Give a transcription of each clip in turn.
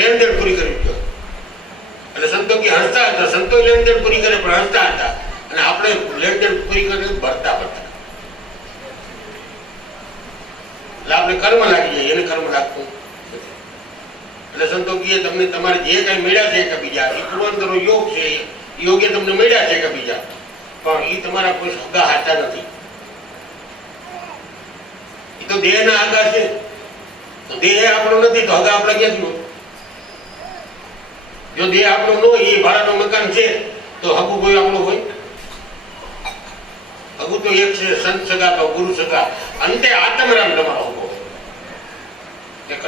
લેણ દેણ પૂરી કરવી જોઈએ. એટલે સંતો કે હસતા હતા, સંતો લેણ દેણ પૂરી કરે પણ હસતા હતા, અને આપણે લેણ દેણ પૂરી કરીને ભરતા ભરતા. એટલે આપણે કર્મ લાગી જાય, એને કર્મ લાગતું નથી. એટલે સંતો કહે તમને તમારે જે કઈ મળ્યા છે કે બીજા એ પૂર્વાંતરનો યોગ છે, યોગ્ય તમને મળ્યા છે કે બીજા, પણ એ તમારા કોઈ હગા હાચા નથી. એ તો દેહના હગા છે. તો દેહ આપણો નથી તો હગા આપણા ક્યાંથી હોય? જો દેહ આપણો ન હોય, એ ભાડાનું મકાન છે, તો હગું કોઈ આપણું હોય? હગું તો એક છે સંત સગા તો ગુરુ સગા, અંતે આત્મરામ તમારો હગો એક જ.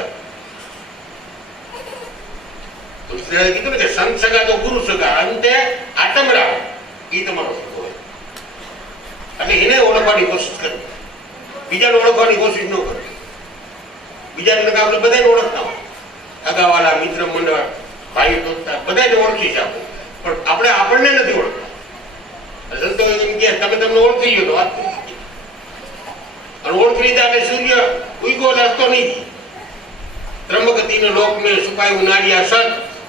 તુલસીદાસે કીધું ને કે સંત સગા તો ગુરુ સગા, અંતે આત્મરામ એ તમારો હગો હોય. અને એને ઓળખવાની કોશિશ કરવી, બીજાને ઓળખવાની કોશિશ ન કરવી. બીજાને આપણે બધાને ઓળખતા હોય, અગાવાલા, મિત્ર મંડળ, ભાઈ દોસ્તા બધાને ઓળખી છે આપણે, પણ આપણે આપણને નથી ઓળખતા. સંતો એમ કે તમે તમને ઓળખી લો તો વાત થઈ. અને ઓળખી લીધા એટલે સૂર્ય ઉગો નાસ્તો નહીં. ત્રંબકતીને લોક મેં સુપાયું નારિયા સત,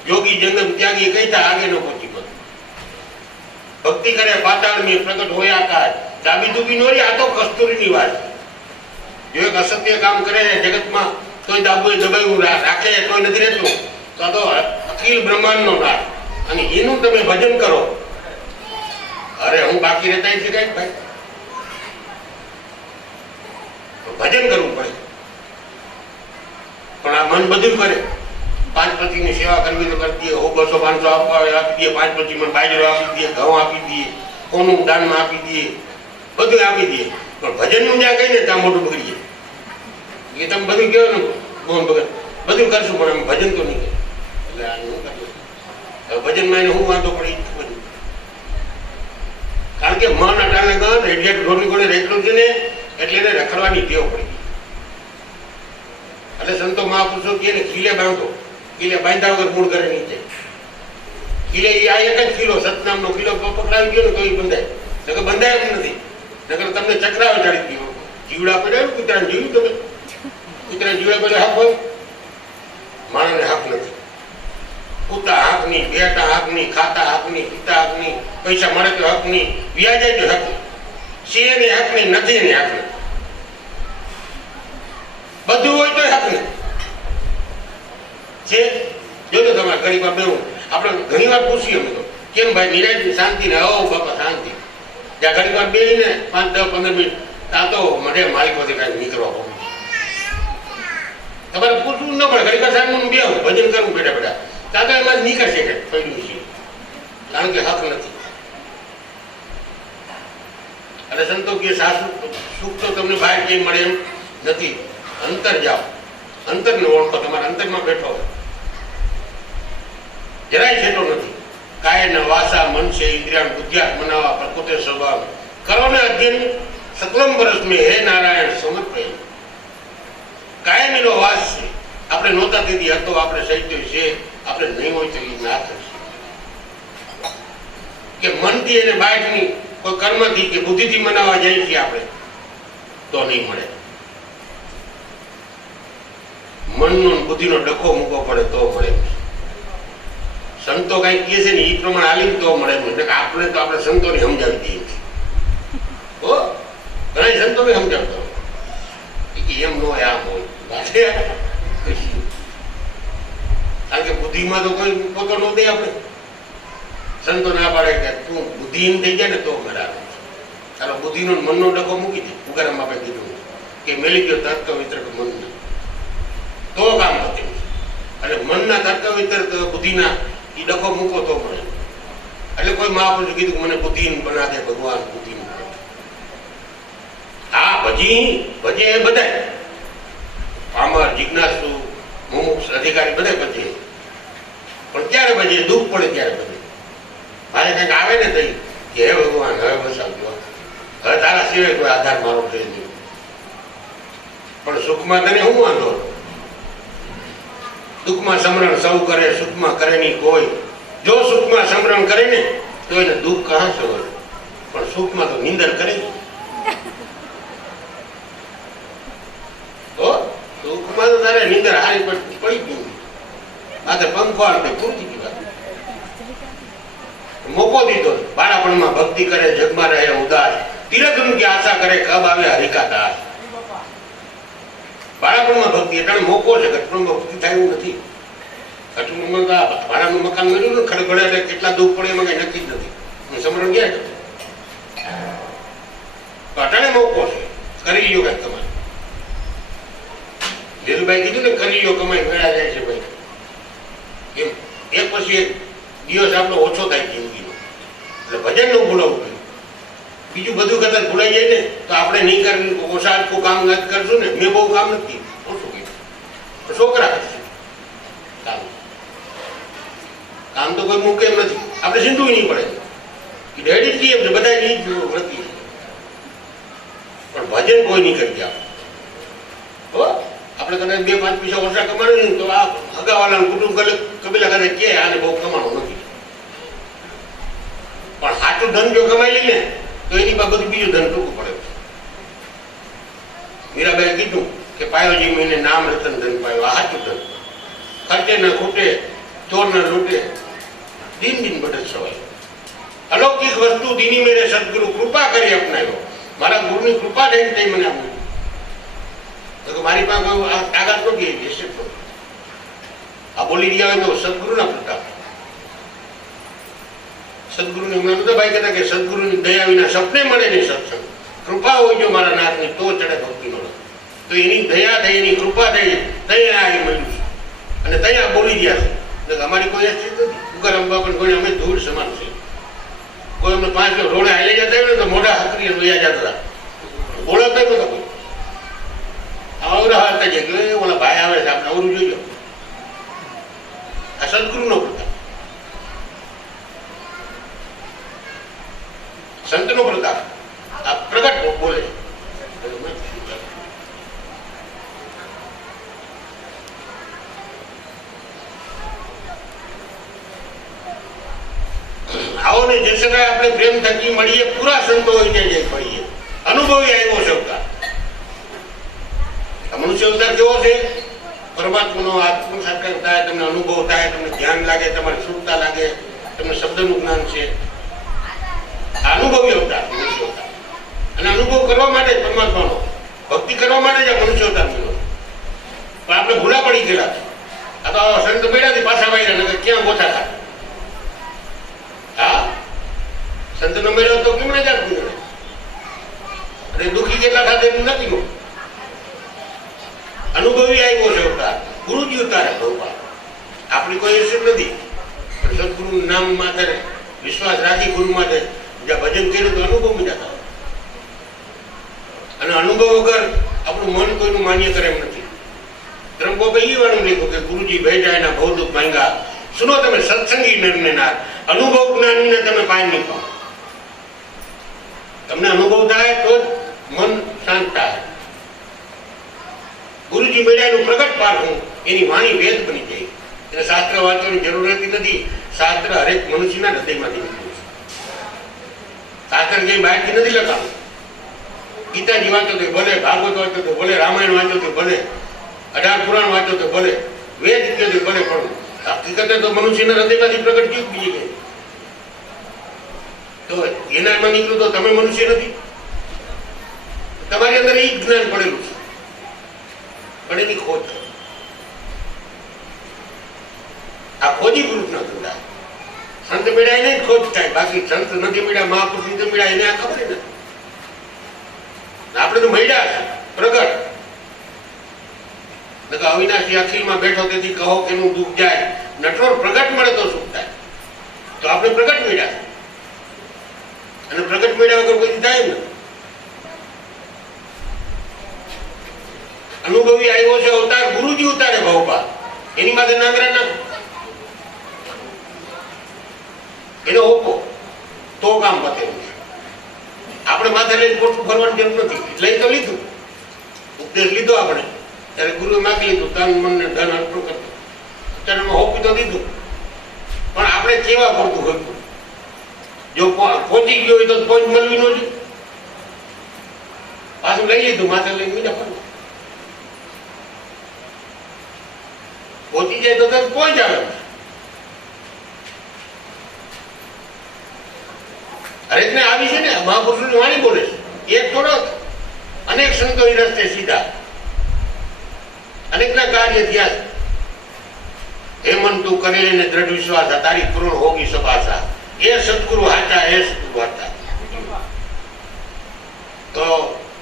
યોગી જન્મ ત્યાગી કહીતા આગે ન પહોંચી બધું. ભક્તિ કરે પાતાળ મેં પ્રગટ હોય આકાશ, ડાબી દુબી નો આ તો કસ્તુરીની વાત છે. જો એક અસત્ય કામ કરે જગતમાં તોય દાબુ દબાયું રાખે તોય નથી રહેતું, તો અખિલ બ્રહ્માંડનો નાથ. અને એનું તમે ભજન કરો. અરે હું બાકી રહેતા છે કઈ ભાઈ, ભજન કરવું પડે. પણ આ મન બધું કરે. 5 પતિની સેવા કરવી તો કરી દઈએ, 200 500 આપવા આપી દઈએ, 5 પતિ મને બાજરો આપી દઈએ, ઘઉં આપી દઈએ, કોનું દાનમાં આપી દઈએ, બધું આપી દઈએ. પણ ભજનનું જ્યાં કહીને ત્યાં મોટું બગડીએ. એ તમે બધું કહો ને મોહન ભગત બધું કરશું પણ અમે ભજન તો નહીં કરે. એટલે આ હું કરીએ ભજનમાં એને હું વાંધો પડી બધું. કારણ કે મન અટાણે ગણ રેડિયેટ ઢોરની કોને રેખલું છે ને, એટલે એને રખડવાની ટેવ પડી ગઈ. એટલે સંતો મહાપુરુષો કહે ને ખીલે બાંધો, ખીલે બાંધ્યા વગર મૂળ ઘરે નહીં જાય. ખીલે એ આ એક જ ખીલો સતનામનો ખીલો પકડાવી ગયો ને તો એ બંધાય, નકર બંધાય જ નથી. નકર તમને ચક્રાવે ચડી ગયો. જીવડા પડ્યા કૂતરાને જીવ્યું તમે, કૂતરા જીવડા પડે હક હોય, માણસને હક નથી. કૂતા હકની, બેટા હકની, ખાતા હકની, પિતા હકની, પૈસા મળે તો હકની, વ્યાજે તો હકની, છે ને હકની, નથી ને હકની, બધું હોય તો હકની છે. જોજો તમારે ઘણી વાર બેવું આપણે ઘણી વાર પૂછીએ અમે તો કેમ ભાઈ નિરાજ શાંતિ ને? ઓ બાપા શાંતિ. ત્યાં ઘણી વાર બેસી ને 5 10 15 મિનિટ ત્યાં તો મને માલિકોથી કઈ નીકળવા હોય. તમારે પૂછવું ન પડે. ઘણી વાર સાહેબ બેવું ભજન કરવું બેઠા બેઠા ત્યાં તો એમાં નીકળશે કે થયેલું છે, કારણ કે હક નથી. અને સંતો કે સાસુ સુખ તો તમને બહાર કઈ મળે એમ નથી. અંતર જાઓ, અંતરને ઓળખો. તમારા અંતરમાં બેઠો જરાય છેટો નથી. કાયના વાસા મન છે ઇન્દ્રિયા બુદ્ધિયાત મનાવા પ્રકૃતિ સ્વભાવ કરો ને અધ્યયન સકલમ બરસ મેં હે નારાયણ સમર્પય. કાયમીનો વાસ છે. આપણે નહોતા તેથી હતો, આપણે સહિત છે, આપણે નહીં હોય તો એ ના થશે. કે મનથી અને બાહ્યની કોઈ કર્મથી કે બુદ્ધિથી મનાવવા જાય છે આપણે તો નહીં મળે. મનનો બુદ્ધિનો ડખો મૂકવો પડે તો મળે. સંતો કઈ કહે છે ને એ પ્રમાણે હાલી તો મળે. આપણે તો આપણે સંતોને સમજાવી દઈએ છીએ. ઘણા સંતોને સમજાવતો એમ ન હોય આમ હોય. કારણ કે બુદ્ધિમાં તો કોઈ પોતો ન દે. આપણે સંતો ના પાડે કે તું બુદ્ધિહીન થઈ જાય ને તો બરાબર. ચાલો બુદ્ધિનો મનનો ડખો મૂકી દે. ઉગારામ આપણે કીધું કે મેલી ગયો તર્ક વિતર્ક મન તો કામ થતું. અને મનના તર્ક વિતર્ક બુદ્ધિના એ ડખો મૂકો તો મળે. એટલે કોઈ મહાપુરુષે કીધું મને બુદ્ધિહીન બના દે ભગવાન, બુદ્ધિહીન. હા ભજી ભજે એ બધા પામર, જિજ્ઞાસુ, મુમુક્ષ, અધિકારી બધા ભજે. પણ ક્યારે ભજે? દુઃખ પડે ત્યારે ભજે. મારે કંઈક આવે ને તઈ કે હે ભગવાન હવે બસાવજો, હવે તારા સિવાય કોઈ આધાર મારો છે નહીં. પણ સુખમાં તને શું વાંધો? દુઃખમાં સમરણ સૌ કરે, સુખમાં કરે નહીં કોઈ. જો સુખમાં સમરણ કરે ને તો એને દુઃખ કહા છે હોય, પણ સુખમાં તો નિંદર કરે. તો સુખમાં તો તારે નિંદર હારી પડી ગઈ. માથે પંખો આવે પૂરી દીધી વાત. મોકો દીધો. બાળપણમાં ભક્તિ કરે જગમાં રહે ઉદાસ, તિલક મૂકી આશા કરે કબ આવે હરિકા દાસ. બાળપણમાં ભક્તિ એટલે મોકો છે. ઘટનામાં ભક્તિ થાય એવું નથી. ઘટનામાં ભાડાનું મકાન મળ્યું ને ખડખડે એટલે કેટલા દુઃખ પડે એમાં કઈ નક્કી જ નથી. સમરણ ક્યાં કરતું અટાણે મોકો છે. કરી લ્યો કઈ તમારે. ધીરુભાઈ કીધું ને કરી લ્યો કમાઈ મેળા જાય છે ભાઈ. એમ એક પછી એક દિવસ આપણો ઓછો થાય જિંદગીનો. એટલે ભજન નું ભૂલવું જોઈએ. બીજું બધું કદાચ ભૂલાઈ જાય ને તો આપણે નહીં કરી ઓછા કામ કરશું ને. મેં બહુ કામ નથી ઓછું કર્યું. છોકરા કરશે કામ તો કોઈ મૂકે એમ નથી. આપણે સિંધુ નહીં પડે. ડેડી જ એમ છે બધા જ નથી. પણ ભજન કોઈ નહીં કરી દે. આપણે કદાચ 2-5 પૈસા ઓછા કમાડે ને તો આ હગાવાળાનું કુટુંબ કબીલા કદાચ કે આને બહુ કમાણું નથી. પણ સાચું ધન જો કમાઈ લે ને તો એની બાબત બીજું ધન ટૂંકું પડે. મીરાબાઈ કીધું કે પાયોજી મહિને નામ રતન ધન પાયો. આ સાચું ધન. ખર્ચે ના ખૂટે, ચોર ના લૂટે, દિન દિન બઢત સવાય. અલૌકિક વસ્તુ દીની મેરે સદગુરુ કૃપા કરી અપનાવ્યો. મારા ગુરુની કૃપા થઈને તે મને આપ્યું. મારી પાસે તાકાત નથી. આ બોલી રહ્યા હોય તો સદગુરુના પ્રતાપ. સદગુરુની હમણાં બધા ભાઈ કહેતા કે સદગુરુની દયા વિના સપને મળે નહીં સત્સંગ. કૃપા હોય જો મારા નાથની તો ચડે ભક્તિનો. તો એની દયા થઈ, એની કૃપા થઈ, ત્યાં મળ્યું છે. અને ત્યાં બોલી રહ્યા છે. અમારી કોઈ સ્થિતિ નથી. ઉગર અંબા પણ કોઈ અમે ધૂળ સમાન છે. કોઈ અમને 5 રોડે હાલી જતા હોય ને તો મોઢા હકરી લોયા જતા હતા. ઓળખતા નતા કોઈ. આવરા હતા જે ઓલા ભાઈ આવે છે આપણે અવરું જોઈજો. આ સદગુરુનો પ્રતાપ, સંતનો પ્રતાપ. આ પ્રગટ બોલે. આવો ને જેસરા આપણે પ્રેમ થકી મળીએ, પૂરા સંતો હોય ત્યાં પડીએ. અનુભવી આવ્યો છે અવતાર. મનુષ્ય અવતાર કેવો છે? પરમાત્માનો આત્મ સાક્ષાત્કાર થાય, તમને અનુભવ થાય, તમને ધ્યાન લાગે, તમારી શુદ્ધતા લાગે, તમને શબ્દનું જ્ઞાન છે. અનુભવી અવતાર મનુષ્ય અવતાર. અને અનુભવ કરવા માટે પરમાત્માનો ભક્તિ કરવા માટે જ મનુષ્ય અવતાર મળ્યો. પણ આપણે ભૂલા પડી ગયેલા છે. આ તો સંત મેળાથી પાછા વાયરા ક્યાં ઓછા થાય. હા, સંત નો મેળો તો કેમ ના જાત નીકળે. અને દુઃખી કેટલા ખાતે નથી. અનુભવી આવ્યો છે અવતાર. ગુરુજી ઉતારે ભગવાન. આપણી કોઈ અસર નથી. પણ સદગુરુ નામ માથે વિશ્વાસ રાખી ગુરુ માટે જ્યાં ભજન કર્યું તો અનુભવ જતા. અને અનુભવ વગર આપણું મન કોઈનું માન્ય કરે એમ નથી. ધર્મબાબે એ વાળું લખ્યું કે ગુરુજી ભેટા એના બહુ દુઃખ માંગા. સુનો તમે સત્સંગી નરને નાર, અનુભવ જ્ઞાનીને તમે પાય નહીં પાઓ. તમને અનુભવ થાય તો જ મન શાંત થાય. ગુરુજી મેળાનું પ્રગટ પારખું, એની વાણી વેદ બની જાય. એટલે શાસ્ત્ર વાંચવાની જરૂર રહેતી નથી. શાસ્ત્ર હરેક મનુષ્યના હૃદયમાંથી નીકળ્યું છે. શાસ્ત્ર કઈ બહારથી નથી લખાવું. ગીતાજી વાંચો તો ભલે, ભાગવત વાંચો તો ભલે, રામાયણ વાંચો તો ભલે, 18 પુરાણ વાંચો તો ભલે, વેદ કહે તો ભલે, પણ હકીકતે તો મનુષ્યના હૃદયમાંથી પ્રગટ થયું બીજી ગઈ. તો એનામાં નીકળ્યું તો તમે મનુષ્ય નથી. તમારી અંદર એ જ્ઞાન પડેલું છે. પણ એની ખોજ. આ ખોજી પુરુષ ના ધંધા. સંત મેળા એને જ ખોજ થાય. બાકી સંત નથી મેળા, મહાપુરુષ નથી મેળા, એને આ ખબર નથી. આપણે તો મળ્યા છે પ્રગટ. અવિનાશી અખિલમાં બેઠો તેથી કહો કે નું દુઃખ જાય. નટવર પ્રગટ મળે તો સુખ થાય. તો આપણે પ્રગટ મળ્યા. અને પ્રગટ મળ્યા વગર કોઈ થાય ને. અનુભવી આવ્યો છે અવતાર. ગુરુજી ઉતારે ભવપા. એની માથે નાગરા ના એને ઓપો તો કામ પતેલું છે. આપણે માથે લઈને ખોટું ફરવાની જરૂર નથી. લઈ તો લીધું, ઉપદેશ લીધો આપણે. ત્યારે ગુરુએ માગી લીધું, તન મન ને ધન અર્પણ કરતું. ત્યારે હોપી તો દીધું. પણ આપણે કેવા પડતું હતું. જો પહોંચી ગયો હોય તો પહોંચ મળવી ન જોઈએ. પાછું લઈ લીધું, માથે લઈને બીજા ફરવું. પહોંચી જાય તો તરત પહોંચ આવે. હરેકને આવી છે ને મહાપુરુષોની વાણી બોલે છે. એક થોડો અનેક સંતોની રસ્તે સીધા અનેકના કાર્ય થયા. હેમંતુ કરે ને દ્રઢ વિશ્વાસ તારી પૂર્ણ હોગી સભાષા. એ સદગુરુ હાચા, એ સદગુરુ હાચા. તો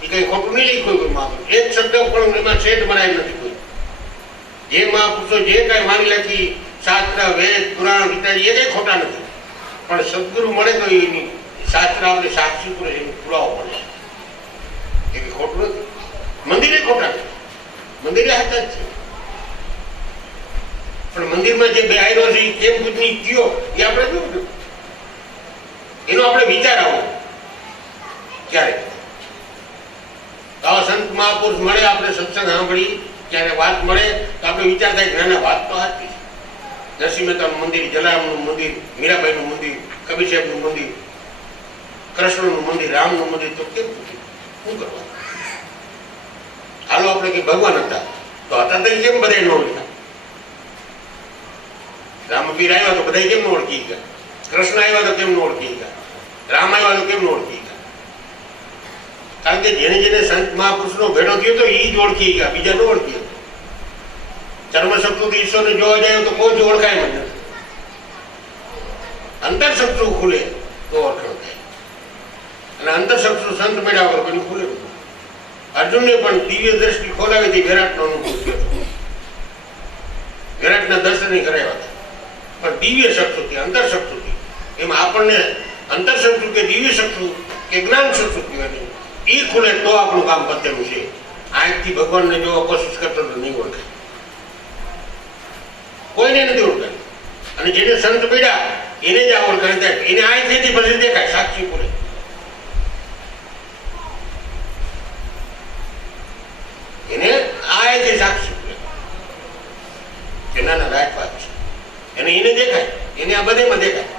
એ કઈ ખોટું નહીં લખ્યું કોઈ મહાપુરુષ. એક શબ્દ પણ એમાં છેદ મરાય નથી કોઈ. જે મહાપુરુષો જે કઈ વાણી લખી, શાસ્ત્ર, વેદ, પુરાણ, ગીતા, એ કઈ ખોટા નથી. પણ સદગુરુ મળે તો એની શાસ્ત્ર આપણે સાક્ષી પૂરે પુરાવો પડે. એ કઈ ખોટું નથી. મંદિરે ખોટા નથી, મંદિરે હાચા જ છે. પણ મંદિરમાં જે બેહાયરો છે એ કેમ પૂજની કયો એ આપણે જોયું. એનો આપણે વિચાર આવો ક્યારે આવા સંત મહાપુરુષ મળે, આપણે સત્સંગ સાંભળી ત્યારે વાત મળે તો આપણે વિચાર થાય કે ના વાત તો સાચી છે. નરસિંહ મહેતાનું મંદિર, જલારામનું મંદિર, મીરાબાઈનું મંદિર, કબીર સાહેબનું મંદિર, કૃષ્ણનું મંદિર, રામનું મંદિર, તો કેમ શું કરવા? હાલો આપણે કે ભગવાન હતા તો હતા તો કેમ બધા ન ઓળખ્યા? રામપીર આવ્યા તો બધા કેમ ન ઓળખી ગયા? કૃષ્ણ આવ્યા તો કેમ ન ઓળખી ગયા? રામ આવ્યા તો કેમ ન ઓળખી ગયા? કારણ કે જેને જેને સંત મહાપુરુષનો ભેડો થયો તો એ જ ઓળખી ગયા, બીજા ન ઓળખી ગયા. ચર્મશક્તિથી ઈશ્વરને જોવા જાય તો કોઈ જ ઓળખાય મને. અંતરશક્તિ ખુલે તો ઓળખાણ થાય. અને અંતરશક્તિ સંત મળ્યા વગર કોઈ ખુલે. અર્જુનને પણ દિવ્ય દ્રષ્ટિ ખોલાવી હતી, વિરાટનો અનુભવ થયો. વિરાટના દર્શન કરાવ્યા હતા. પણ દિવ્ય શક્તિ, અંતરશક્તિ, એમાં આપણને અંતરશક્તિ કે દિવ્ય શક્તિ કે જ્ઞાન શક્તિ કહેવાની એ ખુલે તો આપણું કામ પતેલું છે. આંખથી ભગવાનને જોવા કોશિશ કરતો તો નહીં ઓળખાય, કોઈને નથી ઓળખાય. અને જેને સંત પીડ્યા એને જ આ ઓળખાણ થાય. એને આંખથી પછી દેખાય સાક્ષી પૂરે. એને આંખથી સાક્ષી પૂરે કે ના ના રાઈટ વાત છે. એને દેખાય, એને આ બધેમાં દેખાય.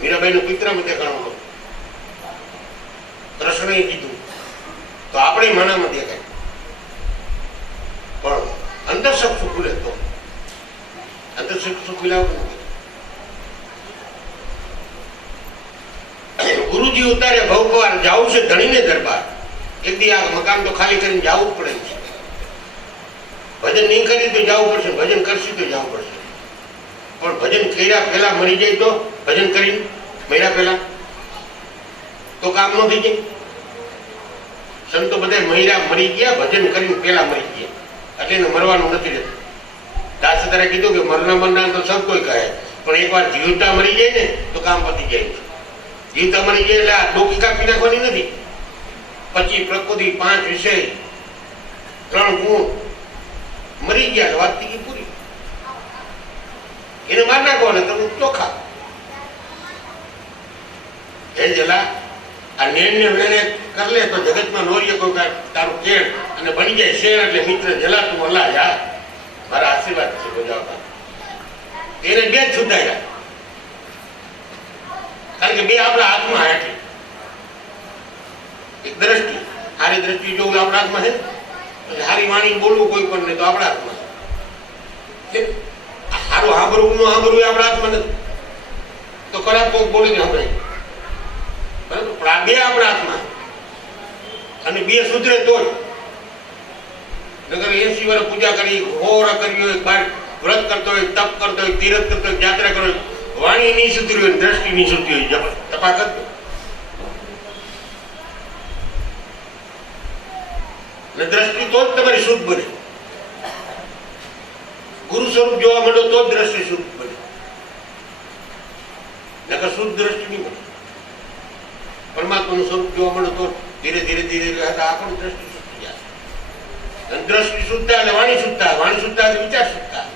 મીરાબાઈનું પિત્રામાં દેખાણું કૃષ્ણએ કીધું તો આપણે માનામાં દેખાય. પણ અંતરશક્તિ ખુલે તો અંતરશક્તિ ખુલાવતું નથી. ગુરુજી ઉતારે ભવકવાર જાવું છે ધણીને દરબાર. એક દી આ મકાન તો ખાલી કરીને જવું પડે છે. ભજન નહીં કરી તો જવું પડશે, ભજન કરશે તો જવું પડશે. પણ ભજન કર્યા પહેલા મરી જાય તો ભજન કરીને મર્યા પહેલા તો કામ ન થઈ જાય. સંતો બધા મર્યા મરી ગયા, ભજન કરીને પહેલા મરી ગયા એટલે એને મરવાનું નથી રહેતું. દાસતારે કીધું કે મરનાર તો સબ કોઈ કહે, પણ એકવાર જીવતા મરી જાય ને તો કામ પતી જાય. જીવતા મરી જાય એટલે આ ડોકી કાપી નાખવાની નથી. 25 પ્રકૃતિ, 5 વિષય, 3 ગુણ મરી ગયા, વાત થઈ ગઈ પૂરી. એને માર નાખો ને તમે ચોખા. હે જલા આ નેણને વેણે કર લે તો જગતમાં નોરીએ કોઈ તારું કેળ અને બની જાય શેર. એટલે મિત્ર જલા તું અલ્લાહ જા, મારા આશીર્વાદ છે બજાવતા. એને બે જ છુદાયા, કારણ કે બે આપણા હાથમાં હાથી. એક દ્રષ્ટિ, સારી દ્રષ્ટિ જો આપણા હાથમાં છે, સારી વાણી બોલવું કોઈ પણ નહીં તો આપણા હાથમાં છે. સારું સાંભળવું ન સાંભળવું આપણા હાથમાં નથી. તો ખરાબ કોઈ બોલીને સાંભળાય, બરાબર? પણ આ બે આપણા હાથમાં. અને બે સુધરે તો જ. નગર 80 વર્ષ પૂજા કરી, 100 વર્ષ કરી હોય, બાર વ્રત કરતો હોય, તપ કરતો હોય, તીરથ કરતો હોય, યાત્રા કરતો હોય, વાણી નહીં સુધરી હોય, દ્રષ્ટિ નહીં સુધરી હોય, તપા કરતો. દ્રષ્ટિ તો જ તમારી શુદ્ધ બને. ગુરુ સ્વરૂપ જોવા માંડો તો જ દ્રષ્ટિ શુદ્ધ બને, નકર શુદ્ધ દ્રષ્ટિ નહીં બને. પરમાત્માનું સ્વરૂપ જોવા માંડો તો ધીરે ધીરે ધીરે આપણું દ્રષ્ટિ શુદ્ધ થઈ જાય. દ્રષ્ટિ શુદ્ધ એટલે વાણી શુદ્ધ થાય, વાણી શુદ્ધ થાય વિચાર શુદ્ધ થાય.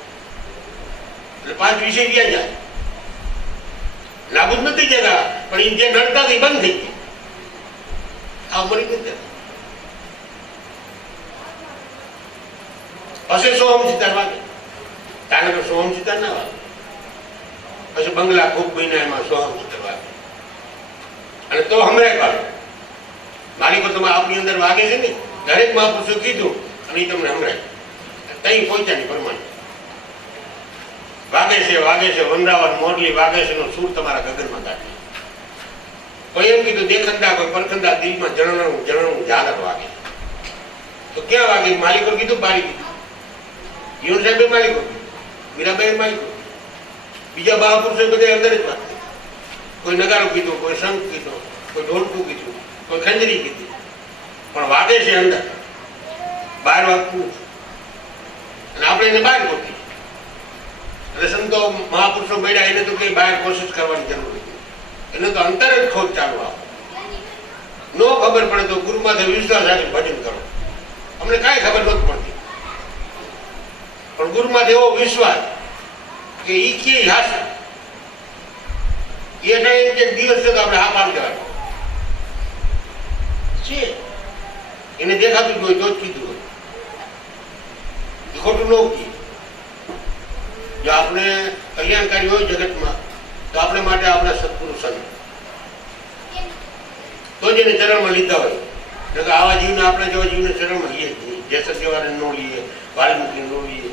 એટલે 5 વિષય ગયા જાય. નાબૂદ નથી જતા, પણ જે નડતા એ બંધ થઈ ગયા. આ મરી નથી. પછી સોહમ સિતાર વાગે, તાને તો સોહમ સિતાર ના વાગે. પછી બંગલા ખૂબ મહિના એમાં સોહમ સિતાર વાગે. અને તો હમણાં વાગે. મારી પર તમારે આપની અંદર વાગે છે ને, દરેક મહાપુરુષો કીધું અને એ તમને સંભળાય તઈ પહોંચ્યાની પ્રમાણે વાગે છે વંદાવન મોરલી વાગે છે નો સૂર તમારા ગગનમાં કાઢી. કોઈ એમ કીધું દેખંદા કોઈ પરખંદા દિલમાં જણણું ઝાલર વાગે. તો ક્યાં વાગે? માલિકો કીધું બારી કીધું, યુન સાહેબે માલિકો કીધું, મીરાબાઈ માલિકો, બીજા મહાપુરુષો બધા અંદર જ વાત. કોઈ નગારો કીધો, કોઈ શંખ કીધો, કોઈ ઢોલકું કીધું, કોઈ ખંજરી કીધી, પણ વાગે છે અંદર, બહાર વાગતું અને આપણે એને બહાર ગોતી. એટલે સંતો મહાપુરુષો મળ્યા એને તો કઈ બહાર કોશિશ કરવાની જરૂર નથી, એને તો અંતર જ ખોજ ચાલુ આપો. નો ખબર પડે તો ગુરુમાંથી વિશ્વાસ રાખી ભજન કરો. અમને કાંઈ ખબર નથી પડતી, પણ ગુરુમાંથી એવો વિશ્વાસ કે ઈ કે હાશે એ ટાઈમ કે દિવસ છે તો આપણે હા પાડી દેવાનું છે. એને દેખાતું જ હોય તો જ કીધું હોય, એ ખોટું ન કીધું. જો આપણે કલ્યાણકારી હોય જગતમાં તો આપણે માટે આપણા સત્પુરુષ સંત તો જ એને ચરણમાં લીધા હોય. આવા જીવને આપણે જેવા જીવને ચરણમાં લઈએ જ નહીં. જેસર જેવાને ન લઈએ, વાલ્મીકી ન લઈએ,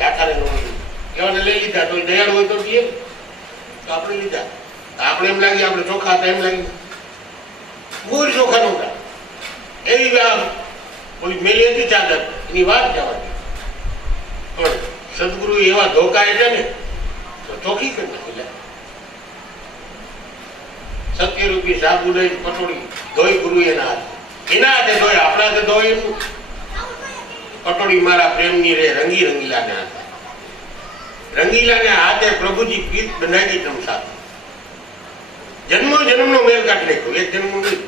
લાખાને ન લઈએ, એવાને લઈ લીધા તો દયાળ હોય તો લઈએ તો આપણે લીધા. આપણે એમ લાગે આપણે ચોખ્ખા હતા એમ લાગે, કોઈ ચોખ્ખા નહોતા. એવી ઓલી મેલી હતી ચાદર એની વાત જવાની, પણ સદગુરુ એવા ધોકા એટલે ને તો ચોખ્ખી કરી નાખી. સત્યરૂપી સાબુ લઈ પટોળી ધોઈ ગુરુ એના હાથે ધોઈ, આપણા હાથે ધોઈ. પટોળી મારા પ્રેમની રે રંગી રંગીલાને હાથે, રંગીલાને હાથે પ્રભુજી પ્રીત બંધાઈ ગઈ સાથે. જન્મો જન્મનો મેલ કાઢી નાખ્યો, એક જન્મ નહીં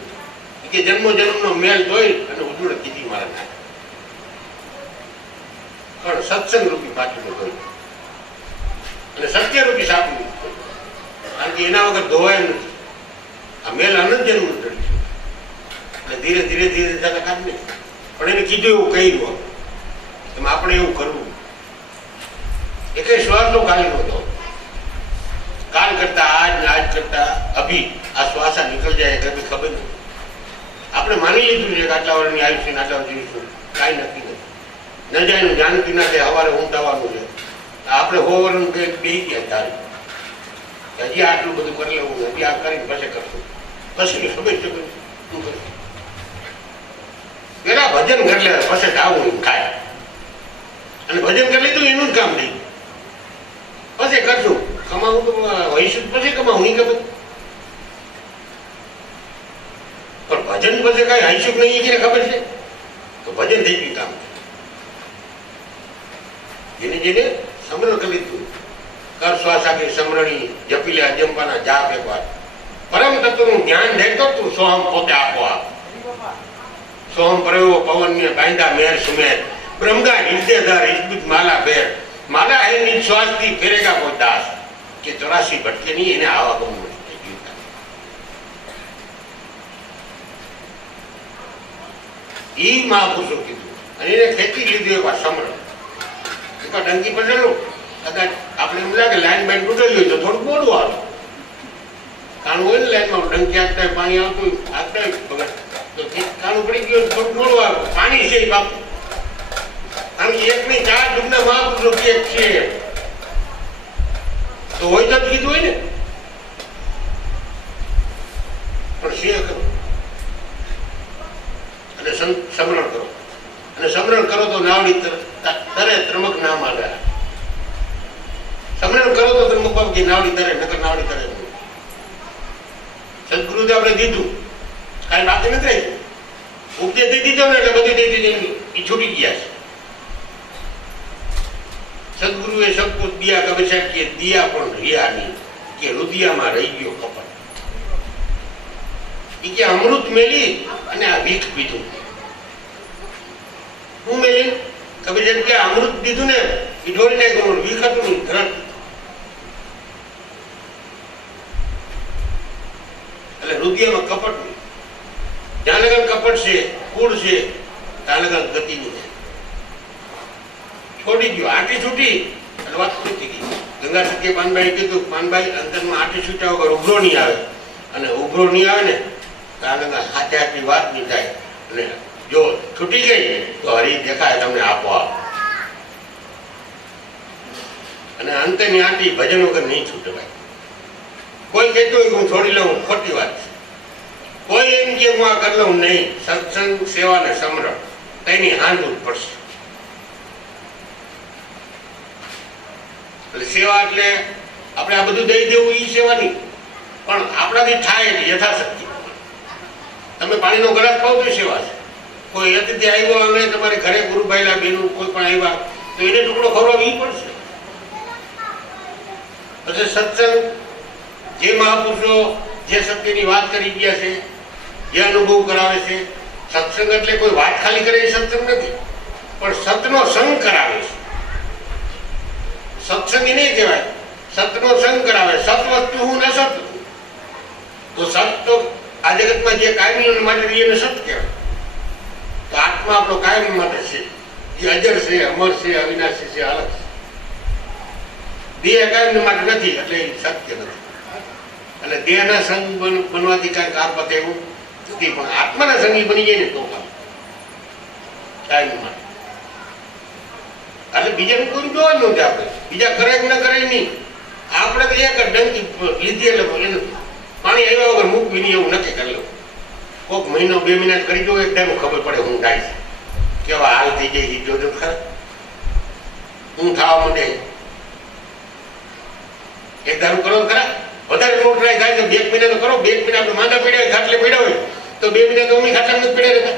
કે જન્મો જન્મનો મેલ ધોઈ અને ઉજવળ કીધી મારા નાખે. પણ સત્સંગ રૂપી પાટીનો ધોઈ અને સત્ય રૂપી સાબુ, કારણ કે એના વગર ધોવાય નથી. આ મેલ અનંત જન્મ ચડી છે એટલે ધીરે ધીરે ધીરે ધીરે કાઢી નહીં. પણ એને કીધું એવું કહ્યું એમાં આપણે એવું કરવું. એ કઈ શ્વાસનો ખાલી નહોતો. કાલ કરતા આજ ને આજ કરતા અભી આ શ્વાસા નીકળ જાય એટલે ખબર નથી. આપણે માની લીધું છે કે આટલા વર્ષની આયુષ્ય આટલા વર્ષ જીવીશું, કાંઈ નક્કી નથી. ન જાય નું જાણતી ના થાય, સવારે ઊંઘવાનું છે. આપણે હોવાનું બે ગયા તારી હજી આટલું બધું કરી લેવું, હજી આ કરીને પછી કરશું, પછી ખબર છે શું કરશું. પેલા ભજન કરી લે પછી આવું એમ ખાય, અને ભજન કરી લીધું એનું જ કામ નહીં. પછી કરશું કમાવું તો વહીશું પછી કમાવું નહીં ખબર. પણ ભજન પછી કઈ હઈશું નહીં એને ખબર છે તો ભજન થઈ ગયું કામ. જેને જેને સમરણ કરી લીધું, કર શ્વાસા કે સમરણી જપી લે અજંપાના જાપ એકવાર, પરમ તત્વનું ધ્યાન દેતો તું સોહમ પોતે આપો આપ. સોહમ પ્રયો પવન ને બાંધા મેર સુમેર, બ્રહ્મગા હૃદયધર હિજબુત માલા ફેર, માલા હે નિજ શ્વાસ થી ફેરેગા કોઈ દાસ, કે 84 ભટકે નહીં એને આવા ગમ મળે. ઈ મહાપુરુષો કીધું અને એને ખેંચી લીધું એવા સમરણ. ડંકી પટેલું કદાચ આપણે એમ લાગે લાઈન બાઈન તૂટેલી હોય તો થોડું મોડું આવે, કાણું હોય ને લાઈનમાં ડંકી આપતા હોય, પાણી આવતું હોય આપતા હોય બગડ તો કાણું પડી ગયું થોડું મોડું આવે. પાણી છે બાપુ, કારણ કે એક ની 4 ડૂબના મહાપુરુષો કે છે તો હોય તો કીધું હોય ને. પણ છે કરો અને સમરણ કરો, અને સમરણ કરો તો નાવડી તરે ત્રમક નામ આવે. સમરણ કરો તો ત્રમક બાબકી નાવડી તરે, નકર નાવડી તરે. સદગુરુએ આપણે દીધું, કાંઈ બાકી નથી રહી. ઉપદેશ દઈ દીધો ને એટલે બધી દઈ દીધી, એ છૂટી ગયા છે. સદગુરુએ સબકો દિયા કભી સાહેબ કે દિયા પણ રહ્યા નહીં, કે રુદિયામાં રહી ગયો કપટ. એ કે અમૃત મેલી અને આ ભીખ પીધું. હું મેલી કભી જેમ કે અમૃત દીધું ને એ ઢોળી નાખ્યું, ભીખ હતું નહીં ધરત. એટલે રુદિયામાં કપટ નહીં. જ્યાં લગન કપટ છે, કૂડ છે, ત્યાં લગન ગતિ નહીં. છોડી ગયો આટી છૂટી એટલે વાત પૂરી થઈ ગઈ. ગંગા સત્ય પાનભાઈ કીધું, પાનભાઈ અંતરમાં આટી છૂટ્યા વગર ઉભરો નહીં આવે, અને ઉભરો નહીં આવે ને ત્યાં લગન હાથે હાથની વાત નહીં થાય. અને જો છૂટી ગઈ તો હરી દેખાય તમને આપોઆપ. અને અંતની આંટી ભજન વગર નહીં છૂટે ભાઈ. કોઈ કહેતો હોય હું છોડી લઉં, ખોટી વાત છે. કોઈ એમ કે હું આ કરી લઉં નહીં. સત્સંગ, સેવા ને સમરણ તેની હાંધવું પડશે. એટલે સેવા એટલે આપણે આ બધું દઈ દેવું એ સેવા નહીં, પણ આપણાથી થાય એટલી યથાશક્તિ. તમે પાણીનો ગ્લાસ પાવ તો સેવા છે. કોઈ અતિથિ આવ્યો અને તમારે ઘરે ગુરુભાઈલા બેનું કોઈ પણ આવ્યા તો એને ટુકડો ખવડાવવી પડશે. પછી સત્સંગ, જે મહાપુરુષો જે સત્યની વાત કરી ગયા છે, જે અનુભવ કરાવે છે, સત્સંગ એટલે કોઈ વાત ખાલી કરે એ સત્સંગ નથી, પણ સતનો સંગ કરાવે છે. સત્સંગી નહીં કહેવાય, સતનો સંગ કરાવે. સત વસ્તુ હું ન સત. તો સત તો આ જગતમાં જે કાયમી માટે એને સત કહેવાય. તો આત્મા આપણો કાયમ માટે છે, એ અજર છે, અમર છે, અવિનાશી છે, અલગ છે. દેહ કાયમ માટે નથી એટલે એ સત્ય નથી. એટલે દેહના સંગ બનવાથી કાંઈ કામ પતે એવું નથી, પણ આત્માના સંગી બની જાય ને તો કાયમ માટે. એટલે બીજાનું કોઈ જોવાનું નથી. આપણે બીજા કરે કે ના કરે નહીં, આપણે તો એક ડંકી લીધી એટલે પાણી આવ્યા વગર મૂકવી નહીં એવું નક્કી કરી લો. કોઈક મહિનો 2 મહિના કરી દો, એક ટાઈમ ખબર પડે હું થાય છે, કેવા હાલ થઈ જાય એ જોજો ખરા. હું થવા માંડે એક દારૂ કરો ખરા. વધારે નો ટ્રાય થાય તો 2 મહિના તો કરો. 2 મહિના આપણે માંદા પડ્યા ખાટલે પડ્યા હોય તો 2 મહિના તો અમે ખાટલા નથી પડ્યા રહેતા.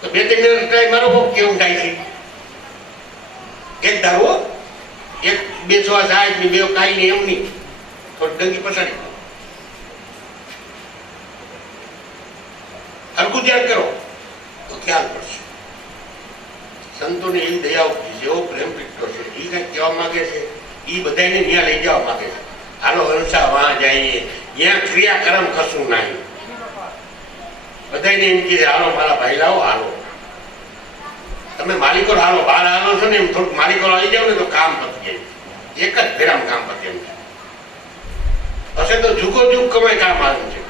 તો 2-3 મહિના ટ્રાય મારો કોક કેવું થાય છે. એક દારૂ, એક 2 શ્વાસ આ ની 2 કાઈ નહીં એમ નહીં, થોડી ડંગી પસાડી હરકું ધ્યાન કરો તો ખ્યાલ પડશે. સંતોને એવી દયા ઉપજી છે, એવો પ્રેમ પીટો છે, એ કઈ કહેવા માંગે છે એ બધાને ત્યાં લઈ જવા માંગે છે. હાલો હંસા વાં જઈએ, ત્યાં ક્રિયાકર્મ કશું નહીં. બધાને એમ કે હાલો મારા ભાઈ લાવો, હાલો તમે માલિકો હાલો, બહાર હાલો છો ને એમ થોડુંક માલિકો આવી જાવ ને તો કામ પતી જાય. એક જ ફેરામ કામ પતે એમ છે. પછી તો જુગો જુગ કમાય કામ આવ્યું છે.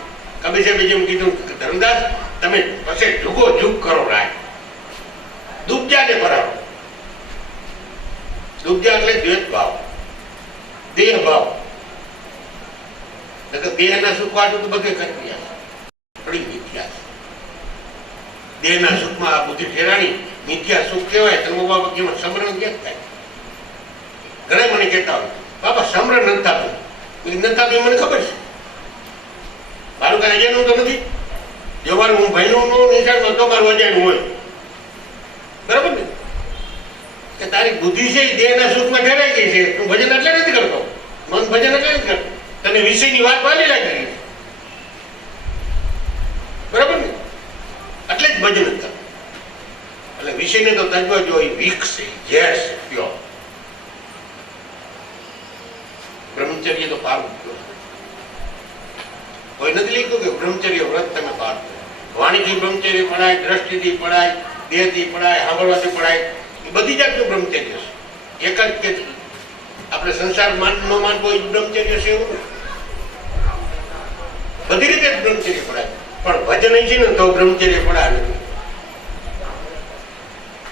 કબીર સાહેબે જેમ કીધું ધર્મદાસ તમે પછી જુગો જુગ કરો રાય, દુબજાને પરાવો. દુબજા એટલે દ્વેષ ભાવ, દેહ ભાવ. દેહના સુખ વાળું તો બધે કરી ગયા છે, મિથ્યા છે. દેહના સુખમાં આ બુદ્ધિ ઠેરાણી મિથ્યા સુખ કહેવાય. ધર્મ બાબા કેમ સમરણ ક્યાં થાય? ઘણા મને કહેતા હોય બાબા સમરણ નથી થતું. નથી થતું મને ખબર છે, મારું કઈ અજાણું તો નથી. જો મારું હું ભાઈનું નિશાન તો મારું અજાણું હોય, બરાબર ને? કે તારી બુદ્ધિ છે એ દેહના સુખમાં ઠેરાઈ ગઈ છે. તું ભજન એટલે નથી કરતો, મન ભજન એટલે નથી કરતો. તને વિષયની વાત વાલી લાગી, બરાબર ને? એટલે જ ભજન હતા. એટલે વિષયને તો તજવા જો એ વીક છે, ઝેર છે, પ્યોર. બ્રહ્મચર્ય તો પારવું જ જોઈએ. કોઈ નથી લીધું કે બ્રહ્મચર્ય વ્રત તમે પાડો. વાણીથી બ્રહ્મચર્ય પડાય, દ્રષ્ટિથી પડાય, દેહથી પડાય, સાંભળવાથી પડાય. એ બધી જાતનું બ્રહ્મચર્ય છે. એક જ કે આપણે સંસાર માન ન માનવો એ બ્રહ્મચર્ય છે એવું બધી રીતે બ્રહ્મચર્ય પડાય. પણ ભજન છે ને તો બ્રહ્મચર્ય પડાય નથી.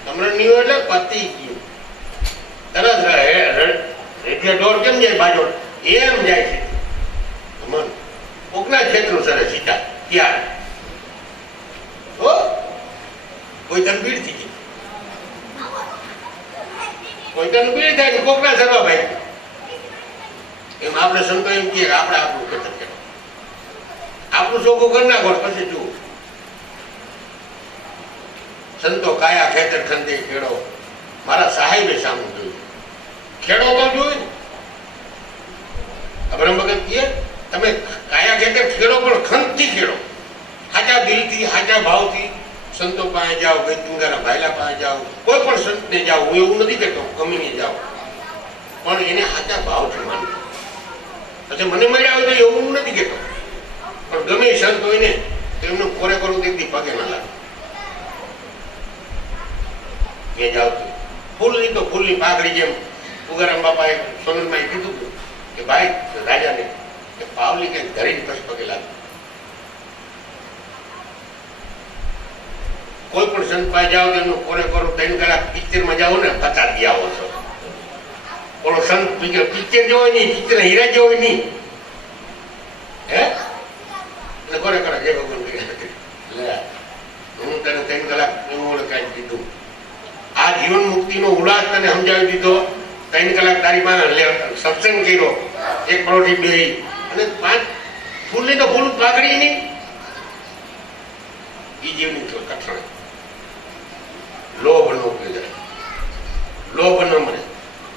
સમરણ નહીં હોય એટલે પતી ગયું. તરત એટલે ડોર કેમ જાય બાજુ એમ જાય છે મન. કોકના ક્ષેત્રો સરે સીધા ત્યાં કોઈ તન ભીડ થઈ ગઈ, કોઈ તન ભીડ થાય કોકના સર્વા ભાઈ. એમ આપણે સંતો એમ કે આપણે આપણું ખેતર કરો, આપણું ચોખ્ખું કરી નાખો પછી જુઓ. સંતો કાયા ખેતર ખંડે ખેડો, મારા સાહેબે સામું જોયું. ખેડો તો જોયું ને અબ્રહ્મ ભગત કહે તમે કાયા ખેતર ખેડો પણ ખંડથી ખેડો, હાજા દિલથી, હાજા ભાવથી. સંતો પાસે જાઓ, ગંગાના ભાઈલા પાસે જાઓ, કોઈ પણ સંતને જાઓ. હું એવું નથી કહેતો ગમીને જાઓ, પણ એને હાજા ભાવથી માનો. પછી મને મળ્યા હોય તો એવું નથી કહેતો, પણ ગમે સંત હોય ને તો એમનું કોરે કરું તો એકદી પગે ના લાગે. એ જાવ તો ફૂલની તો ફૂલની પાઘડી જેમ ઉગારામ બાપાએ સોનલમાં કીધું કે ભાઈ રાજાને કે પાવલી કઈ ધરીને પછી પગે લાગે. કોઈ પણ સંત પાસે જાઓ તો એમનું કોરે કોરું 3 કલાક પિક્ચરમાં જાઓ ને પતાવી આવો છો. ઓલો સંત પિક્ચર જેવો નહીં, પિક્ચર હીરા જેવો નહીં. હે એટલે કોરે કરે જય ભગવાન લે હું તને 3 કલાક એવું કાંઈ કીધું. આ જીવન મુક્તિનો ઉલ્લાસ તને સમજાવી દીધો. 3 કલાક તારી પાસે સત્સંગ કર્યો, 1 પરોઠી બેહી અને 5 ફૂલની તો ફૂલ પાકડી નહીં. એ જીવની કઠણ લોભ નો પીડાય, લોભ ન મળે.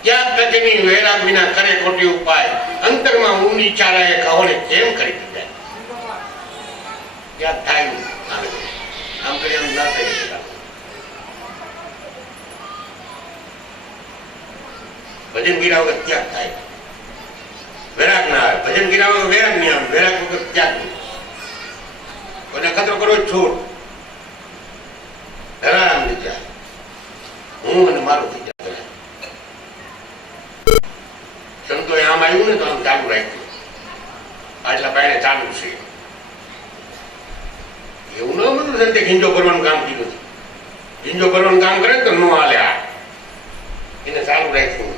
ક્યાં તકની વૈરાગ વિના કરે ખોટી ઉપાય, અંતરમાં ઊંડી ચારાએ કહોને કેમ કરી દીધા. ક્યાં થાય આમ કરી આમ ના થઈ ગયા. ભજન ગીરા વગર ત્યાગ થાય, વૈરાગ ના આવે. ભજન ગીરા વગર વૈરાગ નહીં આવે, વૈરાગ વગર ત્યાગ નહીં. કોઈને ખતરો કરવો છોડ, ધરારામ દીધા હું અને મારું થઈ જાય. સંતોએ આમ આવ્યું ને તો આમ ચાલુ રાખ્યું, આટલા પાયણે ચાલુ છે એવું ન બધું. સંતે ઘીંજો ભરવાનું કામ કર્યું. ઘીંજો ભરવાનું કામ કરે તો ન હાલે. આ એને ચાલુ રાખ્યું,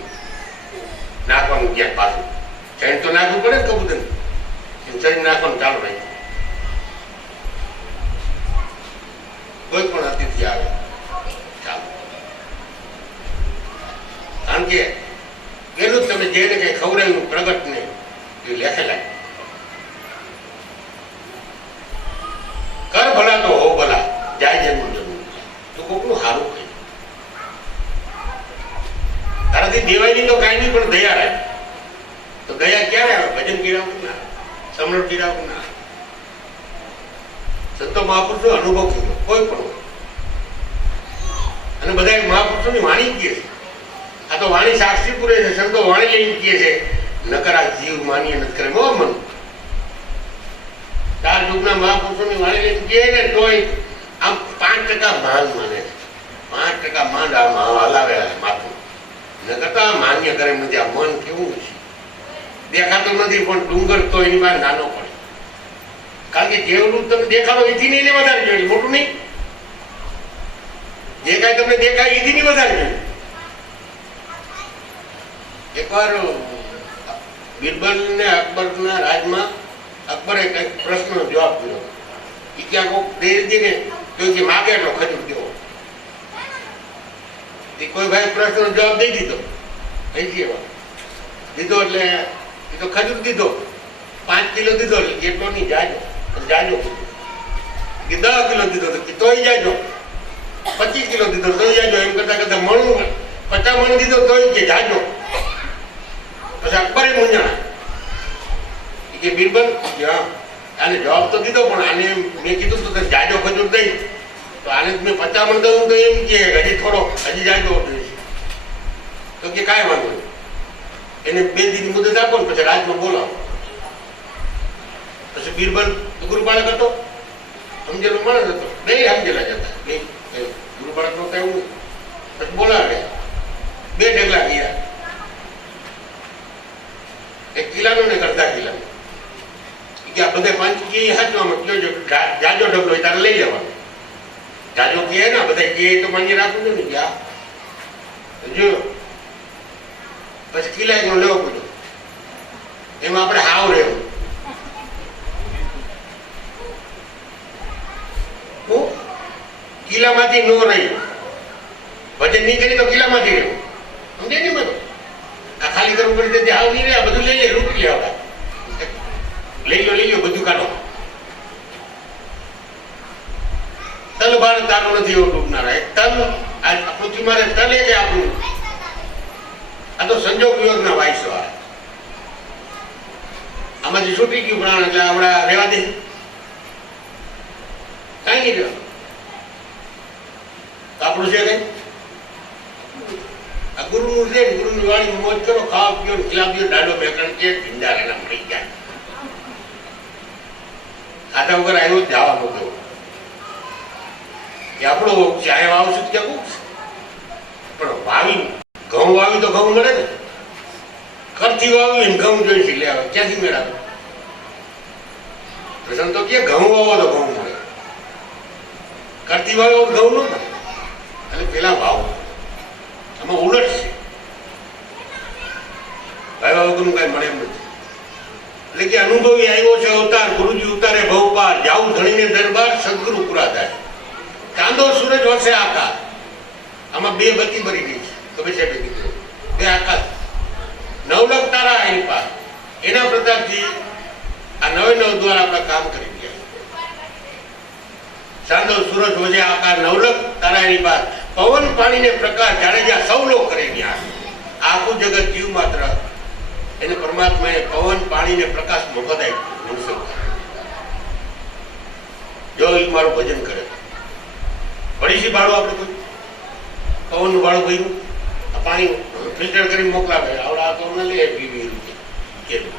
નાખવાનું ક્યાંક પાછું ચૈન તો નાખવું પડે ને કબૂતર ચૈન નાખવાનું ચાલુ રાખ્યું. કોઈ પણ અતિથિ આવે ચાલો, કારણ કે પેલું તમે જેને કઈ ખવડાવ્યું પ્રગટ ને એ લેખેલા કર ભલા તો હો ભલા જાય જન્મ જન્મ તો કોકનું સારું કહે. તારાથી દેવાયની તો કાંઈ નહીં પણ દયા રાખ. તો દયા ક્યારે આવે? ભજન ગીરાવું ના, સમરણ ગીરાવું ના. સંતો મહાપુરુષો અનુભવ કર્યો કોઈ પણ હોય. અને બધા મહાપુરુષોની વાણી કહે છે. આ તો વાણી સાક્ષી પૂરે છે. સંતો વાણી લઈને કહે છે નકર આ જીવ માનીએ નથી કરે મો મન. 4 યુગના મહાપુરુષોની વાણી લઈને કહે ને તોય આમ 5% માંગ માને, 5% માંડ આમ હલાવે માથું. નકર તો આ માન્ય કરે નથી. આ મન કેવું છે દેખાતું નથી પણ ડુંગર તો એની પાસે નાનો પડે. કારણ કે જેવડું તમે દેખાડો એથી નહીં ને વધારે જોઈએ, મોટું નહીં. જે કાંઈ તમને દેખાય એથી નહીં વધારે જોઈએ. એકવાર બિરબલ ને અકબરના રાજમાં અકબરે કઈક પ્રશ્નનો જવાબ કર્યો. એ ક્યાં કોઈક દે ને તો કે માગે એટલો ખજૂર દેવો. કોઈ ભાઈ પ્રશ્નનો જવાબ દઈ દીધો, દીધો એટલે એ તો ખજૂર દીધો. 5 કિલો દીધો એટલો નહીં જાજો જાજો. 10 કિલો દીધો તોય જાજો. 25 કિલો દીધો તોય જાજો. એમ કરતા કરતા મણ 50 મણ દીધો તોય કે જાજો. પછી અકબરે મૂંઝાણા કે બિરબલ આને જવાબ તો દીધો પણ આને મેં કીધું તો જાજો ખજૂર દઈ તો આને મેં 50 મણ દઉં તો એમ કે હજી થોડો હજી જાજો તો કે કાંઈ વાંધો નહીં. એને 2 દિન મુદત આપો ને પછી રાજમાં બોલાવો. પછી બિરબલ ગુરુ બાળક હતો, સમજેલો માણસ હતો, બે સમજેલા જતા. બે ગુરુ બાળક નો કઈ પછી બોલાવે. 2 ઢગલા ગયા, એક કિલ્લાનો ને અડધા કિલ્લાનો. કે આ બધે પાંચી હાથમાં કયો જાજો ઢગલો હોય તારે લઈ લેવાનો. જાજો કે ને બધા કે તો માન્ય રાખવું ને ગયા જો. પછી કિલ્લા નો લેવો પડ્યો. એમાં આપણે હાવ રહેવું. કિલ્લામાંથી નો રહ્યું. ભજન નહીં કરી તો કિલ્લામાંથી રહ્યું. સમજે ને બધું આ ખાલી કરવું પડી હાવ નહીં રહે. આ બધું લઈ લે, રૂપી લેવા લઈ લો બધું કાઢો. તલ બાર તારું નથી એવો ડૂબનારા. એક તલ આ પૃથ્વી મારે તલ છે આપણું. આ તો સંજોગ યોગના વાયસો. આમાંથી છૂટી ગયું પ્રાણ એટલે આપણા રહેવા દે કઈ નહીં રહેવા. આપણું છે કઈ આ ગુરુનું છે. ગુરુની વાણી મોજ કરો, ખાવા પીઓ ખીલાવ્યો દાડો મેકણ કે ભીંડારાના મળી જાય. ખાધા વગર આવ્યો જવા મોકલો કે આપણો ચાય વાવશું ક્યાં પણ વાવી ઘઉં વાવી તો ઘઉં મળે ને. ખરથી વાવી ને ઘઉં જોઈશે લે આવે ક્યાંથી મેળવે? તો સંતો કે ઘઉં વાવો તો ઘઉં મળે. કરતી વાળો ઘઉં નો એટલે પેલા ભાવ આમાં ઉલટ છે. ભાઈ વગરનું કઈ મળે એમ નથી. એટલે કે અનુભવી આવ્યો છે અવતાર, ગુરુજી ઉતારે ભવ પાર, જાવું ધણીને દરબાર, સદગુરુ પૂરા થાય. ચાંદો સૂરજ વરસે આકાશ, આમાં બે બત્તી ભરી ગઈ છે. કબીર સાહેબે કીધું બે આકાશ, નવલખ તારા એની પાર, એના પ્રતાપથી આ નવે નવ દ્વારા આપણે કામ કરી ગયા. ચાંદો સૂરજ વજે આકાશ, નવલખ તારા એની પાર, પવન પાણીને પ્રકાશ, જાડેજા સૌ લોક કરે ન્યાસ. આખું જગત જીવ માત્ર એને પરમાત્માએ પવન પાણીને પ્રકાશ મફત આપ્યો. જો એ મારું ભજન કરે, પડીશી ભાડું આપણે કોઈ પવનનું ભાડું ભર્યું, આ પાણી ફિલ્ટર કરીને મોકલાવે, આવડા તો અમને લે પીવી કેવું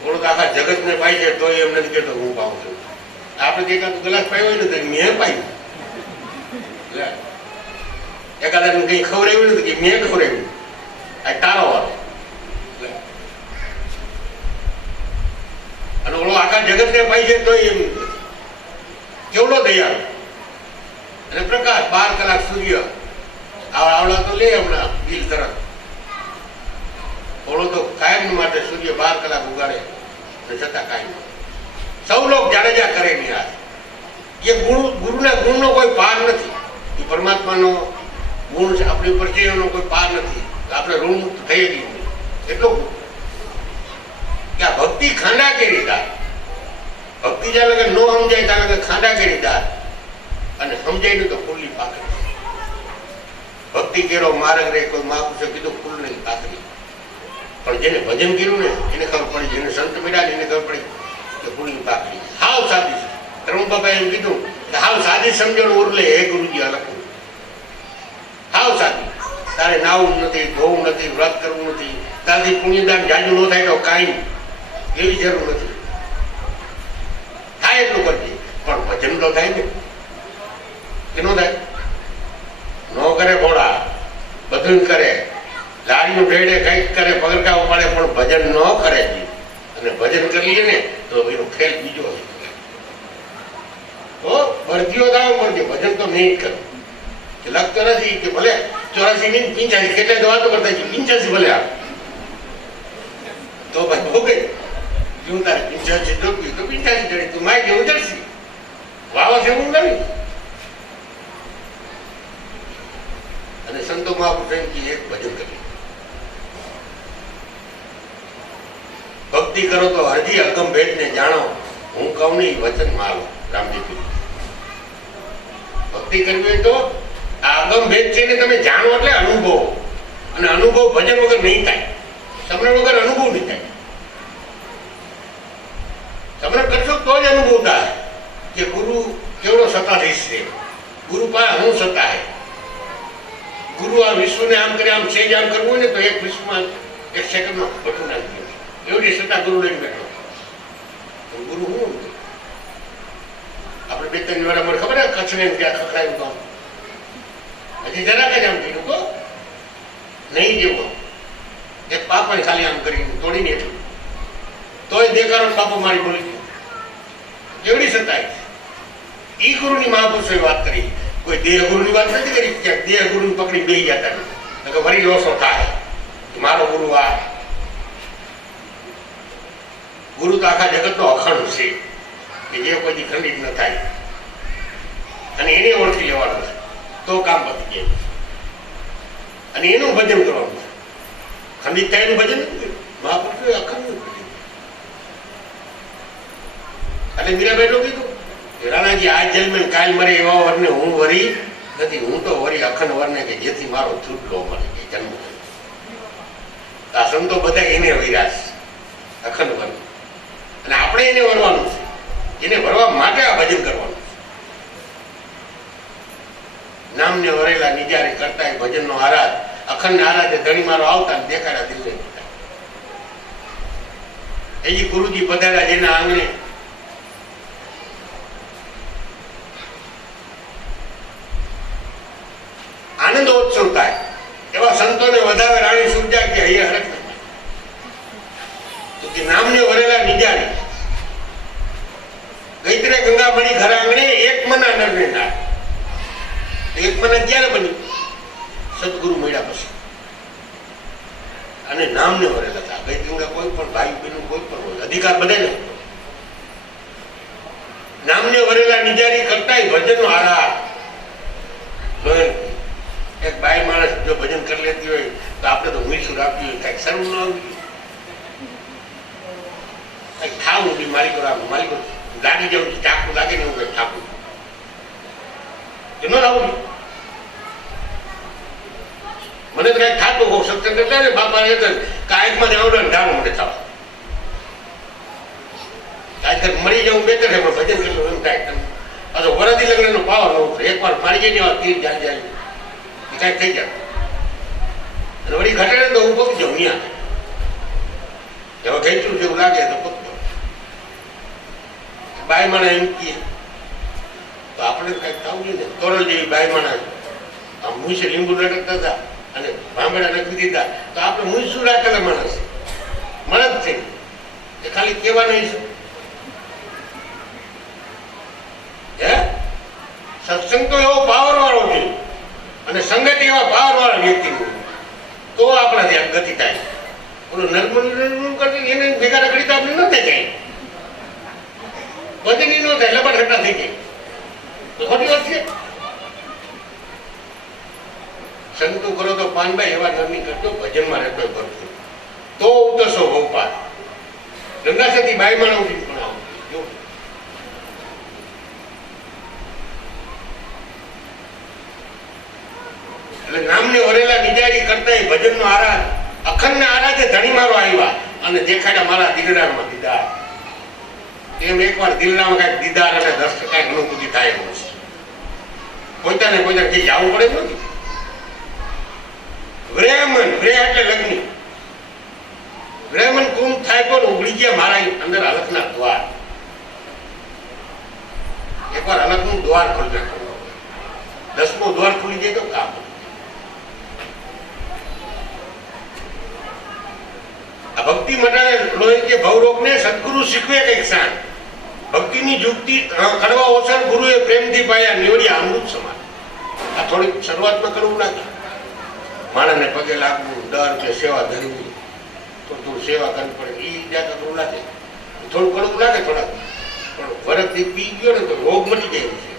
થોડુંક આખા જગતને પાઈ છે તો એમ નથી કહેતો હું પાઉં છું. આપણે એકાદ ગ્લાસ પાયો હોય ને મેં પાયું, એકાદા કઈ ખવડાવ્યું નથી કે મેં ખવડાવ્યું, આ તારો વાળો. અને ઓલો આખા જગત ને પાઈ છે તો એમ કેવડો દયાળુ. અને પ્રકાશ 12 કલાક સૂર્ય આવડા તો લે હમણાં બિલ તરત, ઓળો તો કાયમ માટે સૂર્ય 12 કલાક ઉગાડે ને છતાં કાયમ સૌ લોક જાડેજા કરે ની આ. એ ગુરુના ગુણનો કોઈ પાર નથી. એ પરમાત્માનો ગુણ છે આપણી ઉપર છે, એનો કોઈ પાર નથી. આપણે ઋણ મુક્ત થઈ ગયું એટલું કે આ ભક્તિ ખાંડા કરી દાર. ભક્તિ જ્યાં લગે ન સમજાય ત્યાં લગે ખાંડા કરી દાર, અને સમજાય ને તો ફૂલની પાકડી. ભક્તિ કેરો માર્ગ રે, કોઈ મહાપુરુષે કીધું ફૂલ નહીં પાકડી. પણ જેને ભજન કર્યું ને એને ખબર પડી, જેને સંત મળ્યા એને ખબર પડી કે ફૂલની પાકડી હાવ સાદી છે. ત્રણ બાબા એમ કીધું કે હાવ સાદી સમજણ ઉરલે હે ગુરુજી અલગ. હાવ સાદી, તારે નાવું નથી, ધોવું નથી, વ્રત કરવું નથી, તારથી પુણ્યદાન જાજુ ન થાય તો કાંઈ એવી જરૂર નથી. થાય એટલું કરજે, પણ ભજન તો થાય ને કે ન થાય? ન કરે ભોળા, બધું કરે, લારીનું ઢેડે કંઈક કરે, પગરકા ઉપાડે, પણ ભજન ન કરે. અને ભજન કરીએ ને તો એનો ખેલ બીજો હોય. તો ભરતીઓ થાવ મળશે, ભજન તો નહીં કરે. લગતો નથી કે ભલે 84 ની 85 કેટલા તો વાતો કરતા 85 ભલે આવે તો ભાઈ ભોગે તું તારે 85 ડોકી તો 85 જડી તું માય જેવું જડશી વાવા છે હું નહીં. અને સંતો મહાપુરુષ એક ભજન કરી, ભક્તિ કરો તો હરજી અગમ ભેદ ને જાણો, હું કહું નહીં વચન મારો. રામજી ભક્તિ કરવી હોય તો આ અગમ ભેદ છે ને તમે જાણો એટલે અનુભવ, અને અનુભવ ભજન વગર નહીં થાય. સમરણ વગર અનુભવ નહીં થાય. સમરણ કરશો તો જ અનુભવ થાય કે ગુરુ કેવડો સત્તાધીશ છે, ગુરુ પાસે હું સત્તા હે. ગુરુ આ વિશ્વને આમ કરે, આમ સેજ આમ કરવું હોય ને તો એક વિશ્વમાં 1 સેકન્ડમાં બધું નાખી દે, એવડી સત્તા ગુરુ લઈને બેઠો. ગુરુ હું આપણે 2-3 વાર મને ખબર કચ્છને ત્યાં ખખડાયું કામ હજી જરાક જ આમ કર્યું તો નહીં જેવું એક પાપડ ખાલી આમ કરીને તોડીને એટલું તોય દેખાડો પાપો મારી બોલી ગયો. કેવડી સત્તા ઈ ગુરુની મહાપુરુષોએ વાત કરી. કોઈ દેહ ગુરુની વાત નથી કરી કે દેહ ગુરુ પકડી બેસી જતા કે વરી લોસો થાય મારો ગુરુ આ. ગુરુ તો આખા જગતનો અખંડ છે કે જે કોઈ ખંડિત ન થાય, અને એને ઓળખી લેવાનું છે તો કામ પતી જાય. અને એનું ભજન કરવાનું છે. ખંડિત થાય એનું ભજન નથી કર્યું મહાપુરુષોએ, અખંડ ભજન. એટલે મીરાબાઈ નું કીધું કે રાણાજી આ જન્મે કાલ મરે એવા વરને હું વરી નથી, હું તો વરી અખંડ વરને કે જેથી મારો છૂટલો મળે કે જન્મ. આ સંતો બધા એને વૈરાશ અખંડ વર, અને આપણે એને વરવાનું છે. એને વરવા માટે આ ભજન કરવાનું છે. નામને વરેલા નિજારે કરતા ભજન નો આરાધ, અખંડ આરાધે ધણી મારો આવતા દેખાડા દિલને. એજી ગુરુજી પધાર્યા જેના આંગણે આનંદોત્સવ થાય એવા સંતોને વધારે રાણી સુરજા કે અહીંયા હરક તો કે નામને વરેલા નિજારી ગઈ નીકળે ગંગા મળી ઘર આંગણે એક મના નરને ના. એક મના ક્યારે બની? સદગુરુ મળ્યા પછી. અને નામને વરેલા હતા. ગઈ ગંગા કોઈ પણ ભાઈ બહેન કોઈ પણ હોય, અધિકાર બધાને હતો. નામને વરેલા નિજારી કરતા ભજનનો આધાર. એક બાઈ માણસ જો ભજન કરી લેતી હોય તો આપણે તો મીઠું રાખવી હોય, કઈક શરમ ન આવવી, કઈક ખાવું બી માલિકો રાખવું, માલિકો ગાડી જવું ચાકુ લાગે ને એવું કઈક ઠાકું ન લાવું. મને તો કઈક થતું હોઉં સત્સંગ કરતા ને બાપા કાયકમાં જવાનું ને ધારું મને થવા આજકાલ મળી જવું બેટર છે, પણ ભજન કરેલું એમ થાય. પાછો વરદી લગ્ન નો પાવર ન ઉતરે. એકવાર મારી જાય ને તીર જાય જાય કઈક થઈ જાય અને વળી ઘટે તો હું પગ જાઉં ત્યાં હવે ખેંચું જેવું લાગે તો પગ જાઉં. બાઈ માણા એમ કીએ તો આપણે કઈક થવું જોઈએ ને. તોરલ જેવી બાઈ માણા આમ મૂસે લીંબુ લટકતા હતા અને ભાંભેડા નખી દીધા તો આપણે મૂસું રાખેલા માણસ મળે જ થઈ એ ખાલી કહેવા નહીં શું. સત્સંગ તો એવો પાવર વાળો છે અને સંગત એવા પાવર વાળા વ્યક્તિ તો આપણા ત્યાં ગતિ થાય. ઓલું નર્મલ કરતી એને ભેગા રખડી તો આપણે ન થઈ જાય, વજન ન થાય, લબડ હટા થઈ જાય તો ખોટી વાત છે. સંતો કરો તો પાનભાઈ એવા નરની કરતો ભજનમાં રહેતો ભરતો તો ઉતરશો ગોપાલ. ગંગાસતી બાઈ માણસ પણ આવું એટલે નામને વરેલા નિજારી કરતા ભજનનો આરાધ અખંડ આરાધે ધણી મારો આવ્યા અને દેખાડ્યા મારા દિલરામાં દીદાર. એમ એકવાર દિલરામાં કઈક દીદાર અને 10% અનુભૂતિ થાય એમ છે. પોતાને જે જવું પડે નથી. વ્રેમન વ્રે એટલે લગ્ન. વ્રેમન કુંભ થાય તો ઉગડી ગયા મારા અંદર અલખના દ્વાર. એકવાર અલખનું દ્વાર ખોલી નાખવું. 10મો દ્વાર ખુલી જાય તો કામ. આ ભક્તિ મટાડે લોહી કે ભવરોગ ને સદગુરુ શીખવે કઈક શાન. ભક્તિની યુક્તિ કડવા ઓસર ગુરુએ પ્રેમથી પાયા નીવડી અમૃત સમાન. આ થોડીક શરૂઆતમાં કરવું લાગે. માણસને પગે લાગવું, દર કે સેવા ધરવી, થોડું સેવા કરવી પડે એ જાતે કરવું લાગે. થોડું કડવું લાગે થોડાક, પણ વરસથી પી ગયો ને તો રોગ મટી જાય છે.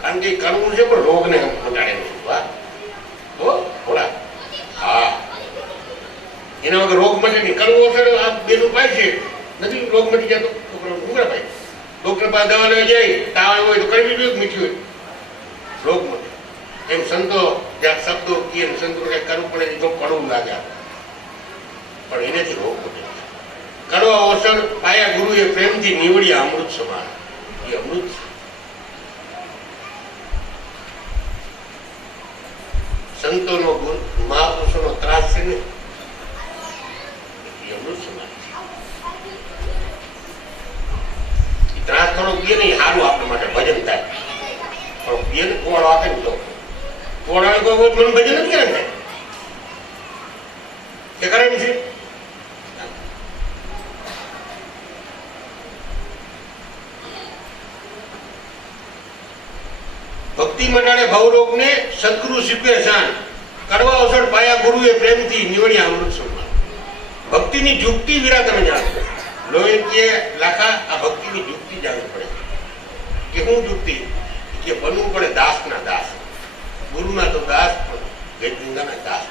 કારણ કે કરવું છે પણ રોગને મટાડેલું છે. વાહ થોડા હા એના વગર રોગ મટે નહીં. કરવો અસર આ બેનું પાય છે નથી, રોગ મટી જાય તો છોકરો ઉગરા પાય. ડોક્ટર પાસે દવા લેવા જાય, તાવ હોય તો કરવી જોઈએ, મીઠી હોય રોગ મટે. એમ સંતો જ્યાં શબ્દો કીએ સંતો કઈ કરવું પડે તો કડવું લાગે પણ એનાથી રોગ મટે. કરવા અવસર પાયા ગુરુએ પ્રેમથી નીવડ્યા અમૃત સમાન. એ અમૃત સંતોનો ગુણ મહાપુરુષોનો ત્રાસ છે ને અમૃત સમાન. ત્રાસ થોડો પીએ નહીં સારું આપણા માટે ભજન થાય. પણ પીએ ને કોવાળો આપે ને તો કોવાળો કોઈ મન ભજન નથી કરે ને તે કરે છે. ભક્તિ મટાડે ભવરોગ ને સદગુરુ શીખવે શાન. કડવા અવસર પાયા ગુરુએ પ્રેમથી નીવડ્યા અમૃત સમાન. ભક્તિની યુક્તિ વિરા તમે જાણો. લોહી કે લાખા આ ભક્તિની યુક્તિ જાણવી પડે. કે હું યુક્તિ કે બનવું પડે દાસના દાસ. ગુરુના તો દાસ પણ ગંગાના દાસ.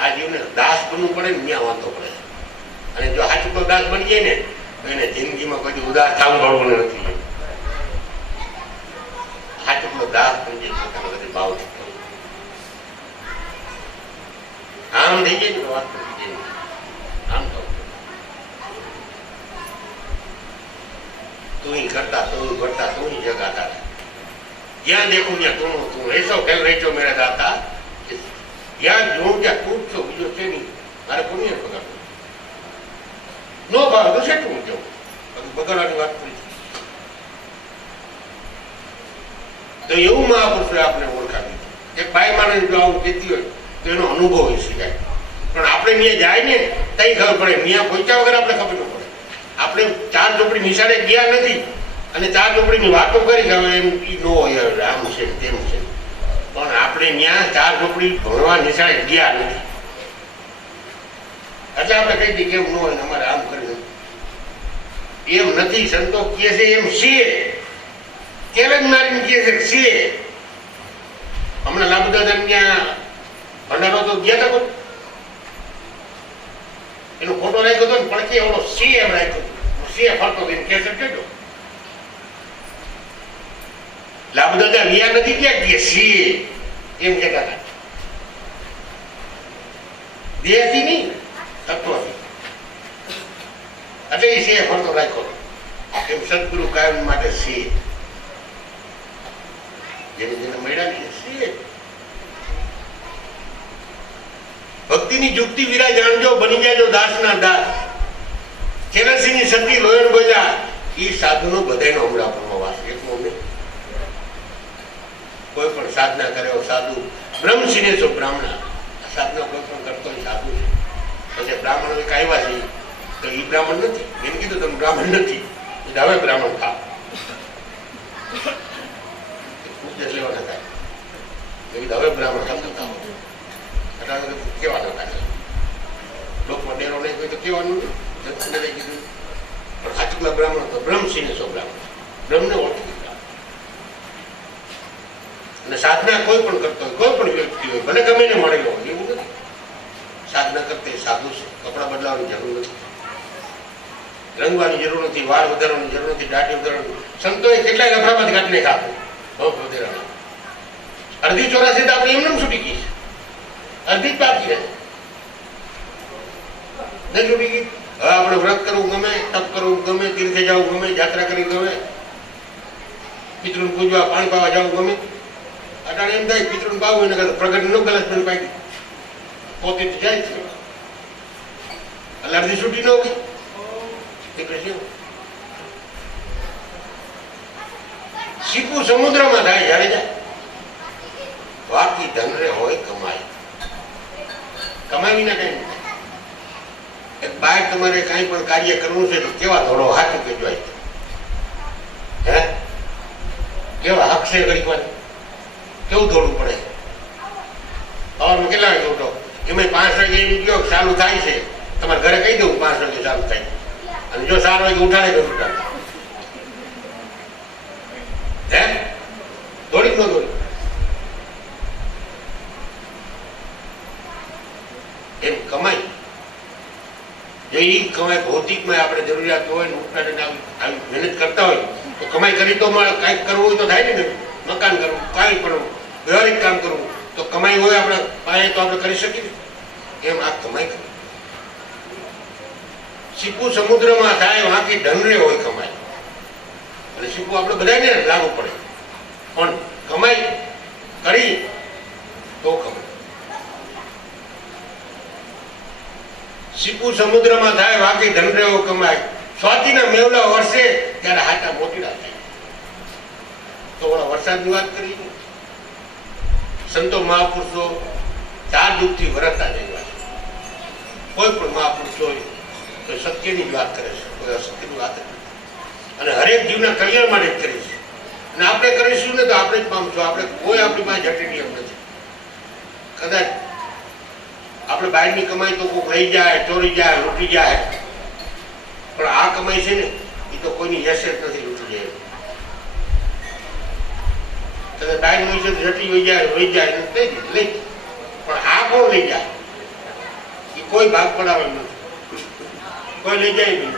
આ જીવને દાસ બનવું પડે ને ત્યાં વાંધો પડે. અને જો સાચું તો દાસ બની જાય ને તો એને જિંદગીમાં કોઈ ઉદાસ થવું પડવું નથી. સાચું તો દાસ બની જાય પોતાના બધી ભાવ આમ થઈ જાય ને વાત થઈ જાય. આમ તો તું કરતા તું ભરતા તું જગાતા જ્યાં દેખું ત્યાં તું તું રેસો ખેલ રેચો મેરા દાતા. જ્યાં જોઉં ત્યાં તું છો, બીજો છે નહીં. મારે કોની પગાર નો ભાવ તો સેટું જવું બગાડવાની વાત કરી. તો એવું મહાપુરુષે આપણે ઓળખાવી. એક બાઈ માણસ જો આવું કહેતી હોય તો એનો અનુભવ હોય શીખાય. પણ આપણે ત્યાં જાય ને તઈ ખબર પડે, ત્યાં પહોંચ્યા વગર આપણે ખબર ન પડે. આપણે ચાર ચોપડી નિશાળે ગયા નથી અને ચાર ચોપડીની વાતો કરી કે હવે એમ નો હોય, આમ છે તેમ છે, પણ આપણે ત્યાં ચાર ચોપડી ભણવા નિશાળે ગયા નથી એટલે આપણે કઈ દઈએ કેમ ન હોય અમારે આમ કર્યું એમ નથી. સંતો કહે છે એમ છે, ચેલેન્જ મારીને કહે છે છે. હમણાં લાભદાદા ત્યાં ભંડારો તો ગયા હતા, એનો ફોટો રાખ્યો હતો ને પડખે એવડો સી એમ રાખ્યો હતો, સી ફરતો હતો, કે કેજો લાભદાદા વિયા નથી ગયા કે સી એમ કહેતા હતા. દેહથી નહીં, તત્વથી. એટલે એ સી ફરતો રાખ્યો હતો એમ સદગુરુ કાયમ માટે સી જેને જેને મળ્યા ને સી. ભક્તિની યુક્તિ વિરા જાણજો, બની જાજો દાસના દાસ. ચેરસિંહની સતી લોયણ બોલ્યા એ સાધુનો બધાનો અમરાપુરમાં વાસ, એટલો નહીં. કોઈ પણ સાધના કર્યો સાધુ, બ્રહ્મસિંહ છો બ્રાહ્મણ, સાધના કોઈ પણ કરતો સાધુ છે. પછી બ્રાહ્મણ એક આવ્યા છે તો એ બ્રાહ્મણ નથી, એને કીધું તમે બ્રાહ્મણ નથી, હવે બ્રાહ્મણ થા લેવાના થાય, હવે બ્રાહ્મણ થતા કેવાના થાય. લોકમાં ડેરો નહીં કોઈ તો કેવાનું કીધું, પણ સાચું બ્રાહ્મણ તો બ્રહ્મસિંહ છો બ્રાહ્મણ, બ્રહ્મને ઓળખી દીધા. અને સાધના કોઈ પણ કરતો હોય, કોઈ પણ વ્યક્તિ હોય, ભલે ગમે ને મળેલો હોય એવું નથી. સાધના કરતે સાધુ છે, કપડા બદલાવાની જરૂર નથી, રંગવાની જરૂર નથી, વાળ વધારવાની જરૂર નથી, દાઢી વધારવાની. સંતોએ કેટલાય લફડામાંથી કાઢીને ખાતું વધારવાના. અડધી 84 તો આપણે એમને છૂટી ગઈ, અડધી જ બાકી રહે નહીં છૂટી ગઈ. હવે આપણે વ્રત કરવું ગમે, તપ કરવું ગમે, તીર્થે જવું ગમે, યાત્રા કરી ગમે, પિતૃને પૂજવા પાણી પાવા જવું ગમે. અટાણે એમ થાય પિતૃને પાવું એને કરતા પ્રગટ નો ગલત પણ પાઈ પોતે જાય છે, એટલે અડધી છૂટી ન ગઈ. શીપું સમુદ્રમાં થાય જયારે જાય, બાકી ધન રે હોય કમાય, કમાઈ વિના કઈ નહીં. બહાર તમારે કઈ પણ કાર્ય કરવું છે તો કેવા ધોળો હાથ કેજો, હે કેવા હક છે ઘડીક વાર કેવું દોડવું પડે. સવારમાં કેટલા વાગે ઉઠો, એમાં 5 વાગે એમ કહો ચાલુ થાય છે, તમારે ઘરે કહી દઉં 5 વાગે ચાલુ થાય, અને જો 4 વાગે ઉઠાડે તો ઉઠાડે, હે દોડી ન દોડી. એમ કમાઈ જો એ કમાઈ ભૌતિકમાં આપણે જરૂરિયાત હોય ને ઉઠાડીને આવી મહેનત કરતા હોય તો કમાઈ કરી તો કાંઈક કરવું હોય તો થાય ને, મકાન કરવું, કાંઈ પણ વ્યવહારિક કામ કરવું તો કમાઈ હોય આપણા પાસે તો આપણે કરી શકીએ. એમ આ કમાઈ કરી શીપું સમુદ્રમાં થાય વાંકી ધનરે હોય કમાઈ, અને શીપું આપણે બધાને લાગુ પડે, પણ કમાઈ કરી તો કમાઈ. શીપું સમુદ્રમાં થાય વાંકી ધનરે હોય કમાય. સ્વાતિના મેવલા વર્ષે ત્યારે હાટા મોટીડા થાય. તો ઓલા વરસાદની વાત કરી, સંતો મહાપુરુષો 4 યુગથી વરસતા જઈ, કોઈ પણ મહાપુરુષ હોય તો સત્યની જ વાત કરે છે, કોઈ અસત્યની વાત નથી. અને હરેક જીવના કલ્યાણ માટે જ કરી છે. અને આપણે કરીશું ને તો આપણે જ પામશું. આપણે કોઈ આપણી પાસે જટિલ નિયમ નથી. કદાચ આપણે બહારની કમાઈ તો કોઈ લઈ જાય, ચોરી જાય, લૂંટી જાય, પણ આ કમાઈ છે ને એ તો કોઈની હેસિયત નથી લૂંટી જાય. કદાચ બહારની છે તો જટી લઈ જાય લઈ પણ આ કોણ લઈ જાય એ કોઈ ભાગ પડાવે નથી, કોઈ લઈ જાય નહીં.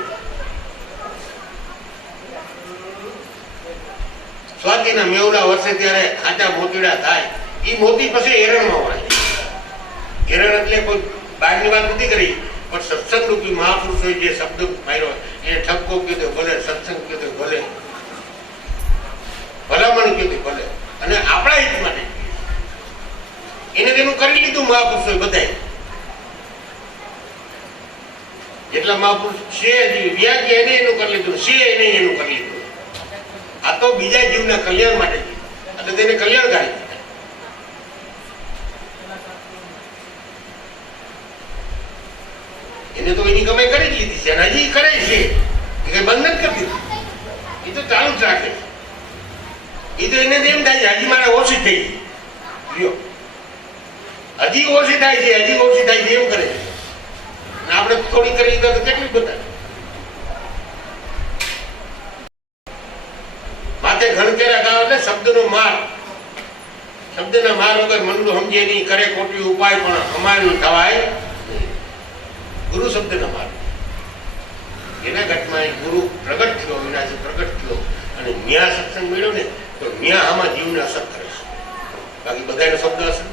સ્વાતિના મેવડા વર્ષે ત્યારે આટા મોતીડા થાય, એ મોતી પછી એરણમાં વળે. એરણ એટલે કોઈ બહારની વાત નથી કરી, પણ સત્સંગ રૂપી મહાપુરુષોએ જે શબ્દ માર્યો એ ઠપકો કીધો ભલે, સત્સંગ કીધો ભલે, ભલામણ કીધું ભલે, અને આપણા હિત માટે એને તેનું કરી લીધું મહાપુરુષોએ બધાએ. જેટલા મહાપુરુષ છે વ્યાજ એને એનું કરી લીધું છે, એને એનું કરી લીધું. આ તો બીજા જીવના કલ્યાણ માટે એટલે તેને કલ્યાણકારી. એને તો એની કમાઈ કરી લીધી છે અને હજી કરે છે, બંધ નથી કરતી, એ તો ચાલુ જ રાખે છે. એ તો એને એમ થાય છે હજી મારે ઓછી થઈ લ્યો, હજી ઓછી થાય છે, હજી ઓછી થાય છે એમ કરે છે. આપણે થોડી કરી તો કેટલી બધા માથે ઘણકેરા ગાવ એટલે શબ્દનો માર, શબ્દના માર વગર મનનું સમજે નહીં, કરે ખોટી ઉપાય પણ અમારું થવાય. ગુરુ શબ્દના માર એના ઘટમાં ગુરુ પ્રગટ થયો, વિનાશી પ્રગટ થયો અને ન્યા સત્સંગ મળ્યો ને તો ન્યા આમાં જીવને અસર કરે છે. બાકી બધાનો શબ્દ અસર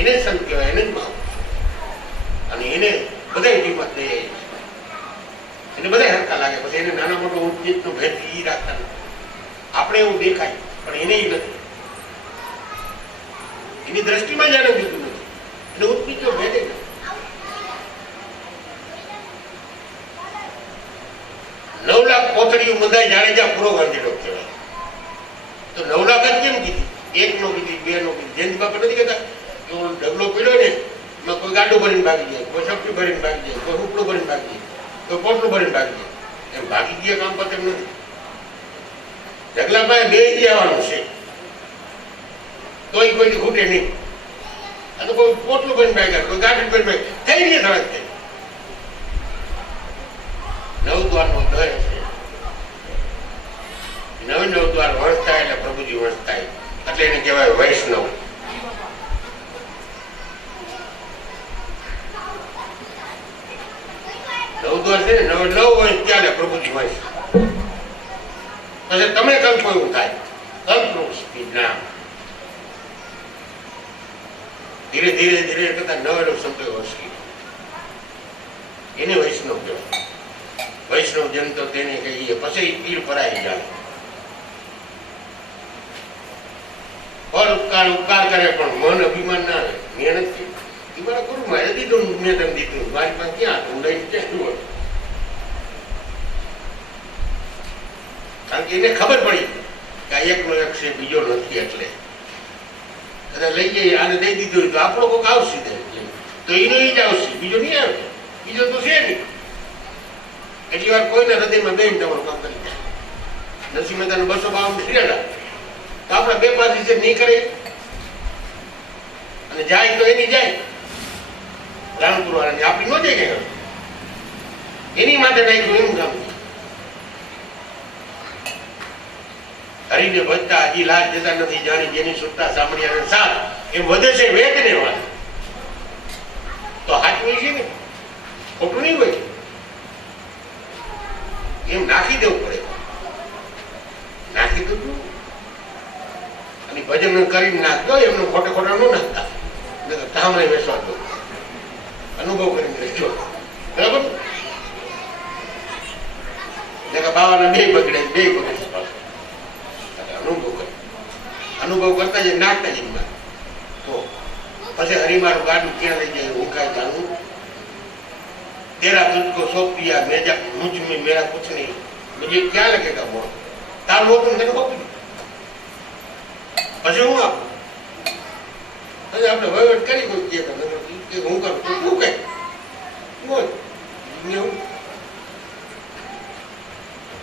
એને જ સંત કહેવાય, એને જ માવ અને એને બધા કિંમત દે, એને બધા હરકા લાગે. પછી એને નાના મોટો ઉચ્ચનો ભેદ એ રાખતા નથી. આપણે એવું દેખાય પણ એને નથી, એની દ્રષ્ટિમાં જ આને દીધું નથી, એટલે ઉચ્ચનો ભેદ નથી. 9 લાખ કોથળીઓ બંધાય જાડેજા પૂરો ગાંધીડો કહેવાય. તો 9 લાખ જ કેમ કીધી? 1 નો કીધી, 2 નો કીધી. જયંત બાપા નથી કહેતા કે ઢગલો પડ્યો ને એમાં કોઈ ગાડું ભરીને ભાગી જાય, કોઈ સબ્જી ભરીને ભાગી જાય, કોઈ ઉપડું ભરીને ભાગી જાય, કોઈ પોટલું ભરીને ભાગી જાય. એમ ભાગી ગયા કામ પર તેમ નથી. ઢગલા પાસે બે જવાનું છે તોય કોઈ ખૂટે નહીં. આ તો કોઈ પોટલું ભરીને ભાગ્યા, કોઈ ગાડું ભરીને ભાગ્યા, થઈ નહીં થવા જ. 9 દ્વારનો દર છે. 9 દ્વાર વણસતા એટલે પ્રભુજી વણસતા એટલે એને કહેવાય વૈષ્ણવ. નવદ્વાર છે ને 9 વંશ ચાલે પ્રભુજી વંશ. પછી તમે કલ્પો એવું થાય કલ્પવૃક્ષ નામ ધીરે ધીરે ધીરે કરતા 9 શબ્દો વંશી એને વૈષ્ણવ કહેવાય. વૈષ્ણવ જન તો તેને કહીએ પછી પીર પરાઈ જાય. પર ઉપકાર ઉપકાર કરે પણ મન અભિમાન ના રહે. મહેનત થી મારા ગુરુ મારે દીધું, મેં તમને દીધું, મારી પાસે ક્યાં હતું લઈને ક્યાં હતું. કારણ કે એને ખબર પડી કે આ એકનો એક છે બીજો નથી, એટલે લઈ જઈએ આને દઈ દીધું તો આપણો કોઈક આવશે તો એનો એ જ આવશે, બીજો નહીં આવે, બીજો તો છે નહીં. એટલી વાર કોઈના હૃદયમાં બેન તમારું કામ કરી જાય. નરસિંહ મહેતાને 252 ફિર્યા તો આપણે 2 પાસે છે નહીં કરે અને જાય તો એની જાય રાણપુર વાળાની, આપણી ન જાય કે એની માટે નાખ્યું એનું કામ. હરીને ભજતા હજી લાજ જતા નથી, જાણી જેની સુરતા સાંભળી અને સાથ એમ વધે છે વેદ ને વાત. તો હાચવી છે ને, ખોટું નહીં હોય એમ નાખી દેવું પડે. નાખી દઉં અને ભજન કરીને નાખતો એમનું ખોટે ખોટા ન નાખતા, ધામણે બેસવા દો, અનુભવ કરીને રહેજો. બરાબર? બાવાના 2 બગડે, 2 બગડે અનુભવ કરે, અનુભવ કરતા જાય નાખતા જાય. તો પછી હરિમારું ગાડું ક્યાં લઈ જાય હું કાંઈ જાણવું. तेरा तुझको सौंप दिया मेजा मुझ में मेरा कुछ नहीं, मुझे क्या लगेगा वो तार वो तुम तेरे को પછી હું આપું. પછી આપણે વહીવટ કરી કોઈ કે હું કરું તો તું કઈ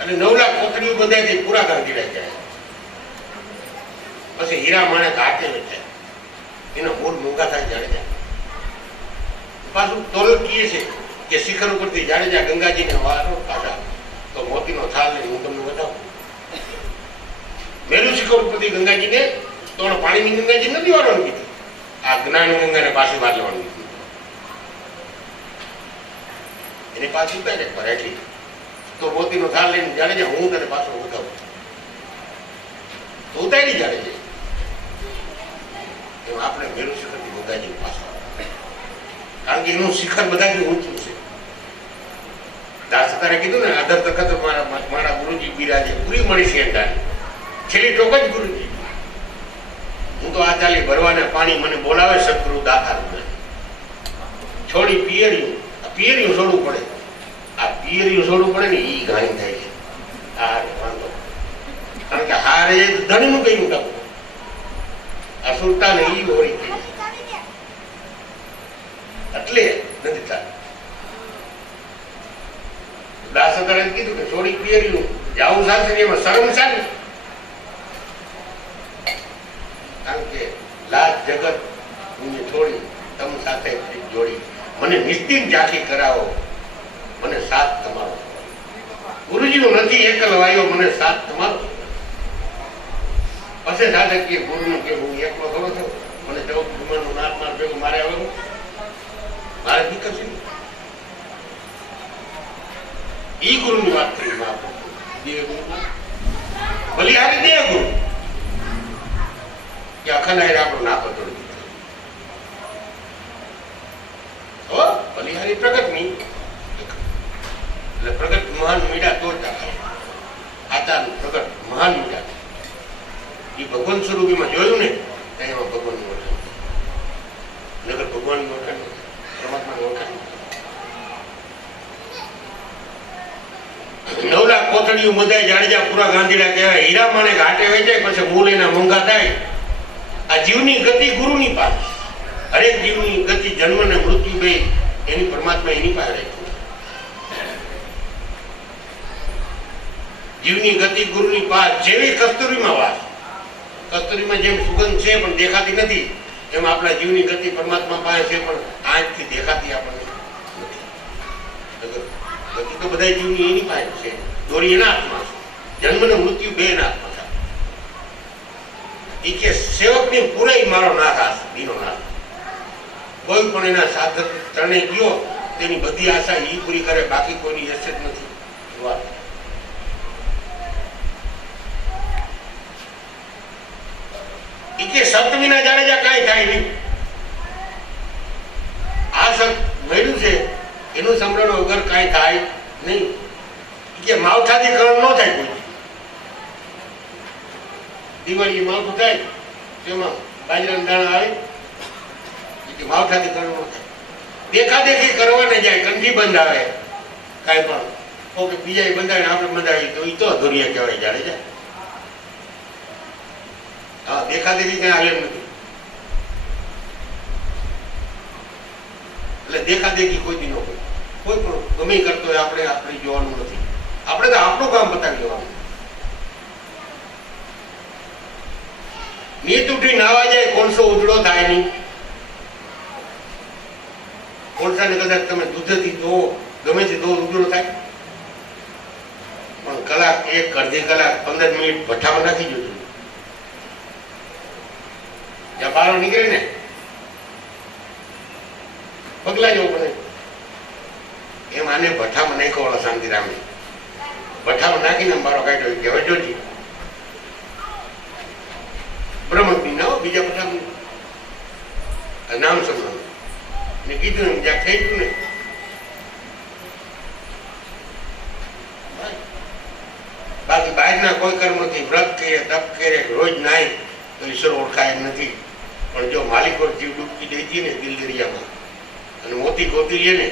અને 9 લાખ કોથળીઓ બધાથી પૂરા કરી દીધા જાય. પછી હીરા માણેક હાથે વેચાય, એનો મૂળ મોંઘા થાય જાડેજા. પાછું તોલ કીએ છે કે શિખર ઉપરથી જાડેજા ગંગાજીને વારો કાઢા તો મોતીનો થાળ લઈને હું તમને બતાવું. મેરું શિખર ઉપરથી ગંગાજીને તો પાણીની ગંગાજી નથી વાળવાનું કીધું, આ જ્ઞાન ગંગાને પાછી વાર લેવાનું કીધું. એને પાછું ઉતારે પર એટલી તો મોતીનો થાળ લઈને જાડેજા હું તને પાછો બતાવું તો ઉતારી જાડેજા. એમ આપણે મેરું શિખરથી ગંગાજી પાછો, કારણ કે એનું શિખર બધાથી ઊંચું છે. દાસતારે કીધું ને અધર તખત મારા ગુરુજી બિરાજે પૂરી મળી છે અંડાની છેલ્લી ટોક જ ગુરુજી. હું તો આ ચાલી ભરવાને પાણી મને બોલાવે સદગુરુ દાતાર છોડી પિયરિયું, પિયરિયું છોડવું પડે. આ પિયરિયું છોડવું પડે ને એ ઘાણી થાય છે. હારે વાંધો, કારણ કે હારે ધણીનું કઈ ટાકું આ સુરતા ને ઈ હોરી થઈ એટલે નથી થતું. દાસતારે કીધું કે છોડી પહેર્યું જાવું સાસરી એમાં શરમ છે કારણ કે લાજ જગત હું થોડી તમ સાથે જોડી મને નિશ્ચિત જાખી કરાવો મને સાથ તમારો ગુરુજીનું નથી એકલ વાયો મને સાથ તમારો પછી સાથે કે ગુરુનું કે હું એકલો થોડો છું મને 14 ભૂમાનું નાથ માર ભેગું મારે આવવાનું મારે દીકર છે ઈ ગુરુની વાત કરી દેવ ગુરુ બલિહારી દેવ ગુરુ કે અખંડાય આપણું ના પતોડી દીધું બલિહારી પ્રગટની એટલે પ્રગટ મહાન મીડા તો આચાર પ્રગટ મહાન મીડા એ ભગવાન સ્વરૂપીમાં જોયું ને એમાં ભગવાનનું ઓળખાણ નગર ભગવાનનું ઓળખાણ પરમાત્માનું ઓળખાણ 9 લાખ કોથળીઓ મધાય જાડેજા પૂરા ગાંધીડા કહેવાય હીરા માણે ઘાટે વેચાય પછી મૂળ એના મોંઘા થાય આ જીવની ગતિ ગુરુની પાસે હરેક જીવની ગતિ જન્મ ને મૃત્યુ બે એની પરમાત્મા એની પાસે રહે જીવની ગતિ ગુરુની પાસે જેવી કસ્તુરીમાં વાત કસ્તુરીમાં જેમ સુગંધ છે પણ દેખાતી નથી એમ આપણા જીવની ગતિ પરમાત્મા પાસે છે પણ આંખથી દેખાતી આપણને નથી ગતિ તો બધા જીવની એની પાસે છે દોરી એના હાથમાં છે જન્મ ને મૃત્યુ બે એના હાથમાં છે એ કે સેવકની પૂરાઈ મારો નાથ આસ દીનો નાથ કોઈ પણ એના સાધક ચરણે ગયો તેની બધી આશા એ પૂરી કરે બાકી કોઈની હેસિયત નથી વાત કે સત વિના જાડેજા કાંઈ થાય નહીં આ સત મળ્યું છે એનું સમરણ વગર કાંઈ થાય નહીં કે માવઠાથી કરણ ન થાય કોઈ દિવાળી માવઠું થાય તેમાં બાજરાના દાણા આવે કે માવઠાથી કરણ ન થાય દેખાદેખી કરવા ને જાય કંઠી બંધ આવે કાંઈ પણ ઓકે બીજા બંધાય ને આપણે બંધાવીએ તો એ તો અધૂરિયા કહેવાય જાડેજા દેખાદેખી કઈ આવે નથી એટલે દેખાદેખી કોઈ દી ન હોય કોઈ પણ ગમે કરતો હોય આપણે આપણે જોવાનું નથી આપણે તો આપણું કામ બતાવી દેવાનું નીત ઉઠી નાવા જાય કોણસો ઉજળો થાય નહીં કોણસાને કદાચ તમે દૂધથી ધો ગમે તે ધો ઉજળો થાય પણ કલાક એક અડધી કલાક 15 મિનિટ ભઠ્ઠામાં નાખી જોજો જ્યાં બારો નીકળે ને પગલા જવું પડે એમ આને ભઠ્ઠામાં નાખ્યો ઓલા શાંતિરામ ભઠ્ઠામાં નાખીને બારો કાઢ્યો કહેવાય જોજી બ્રહ્મની ના બીજા ભઠ્ઠામાં નામ સમજાવું ને કીધું ને જ્યાં થઈ ગયું ને બાકી બહારના કોઈ કર્મ નથી વ્રત કરે તપ કરે રોજ નાય તો ઈશ્વર ઓળખાય એમ નથી પણ જો માલિક પર જીવ ડૂબકી દઈ ને દિલ દરિયામાં અને મોતી ગોતી લે ને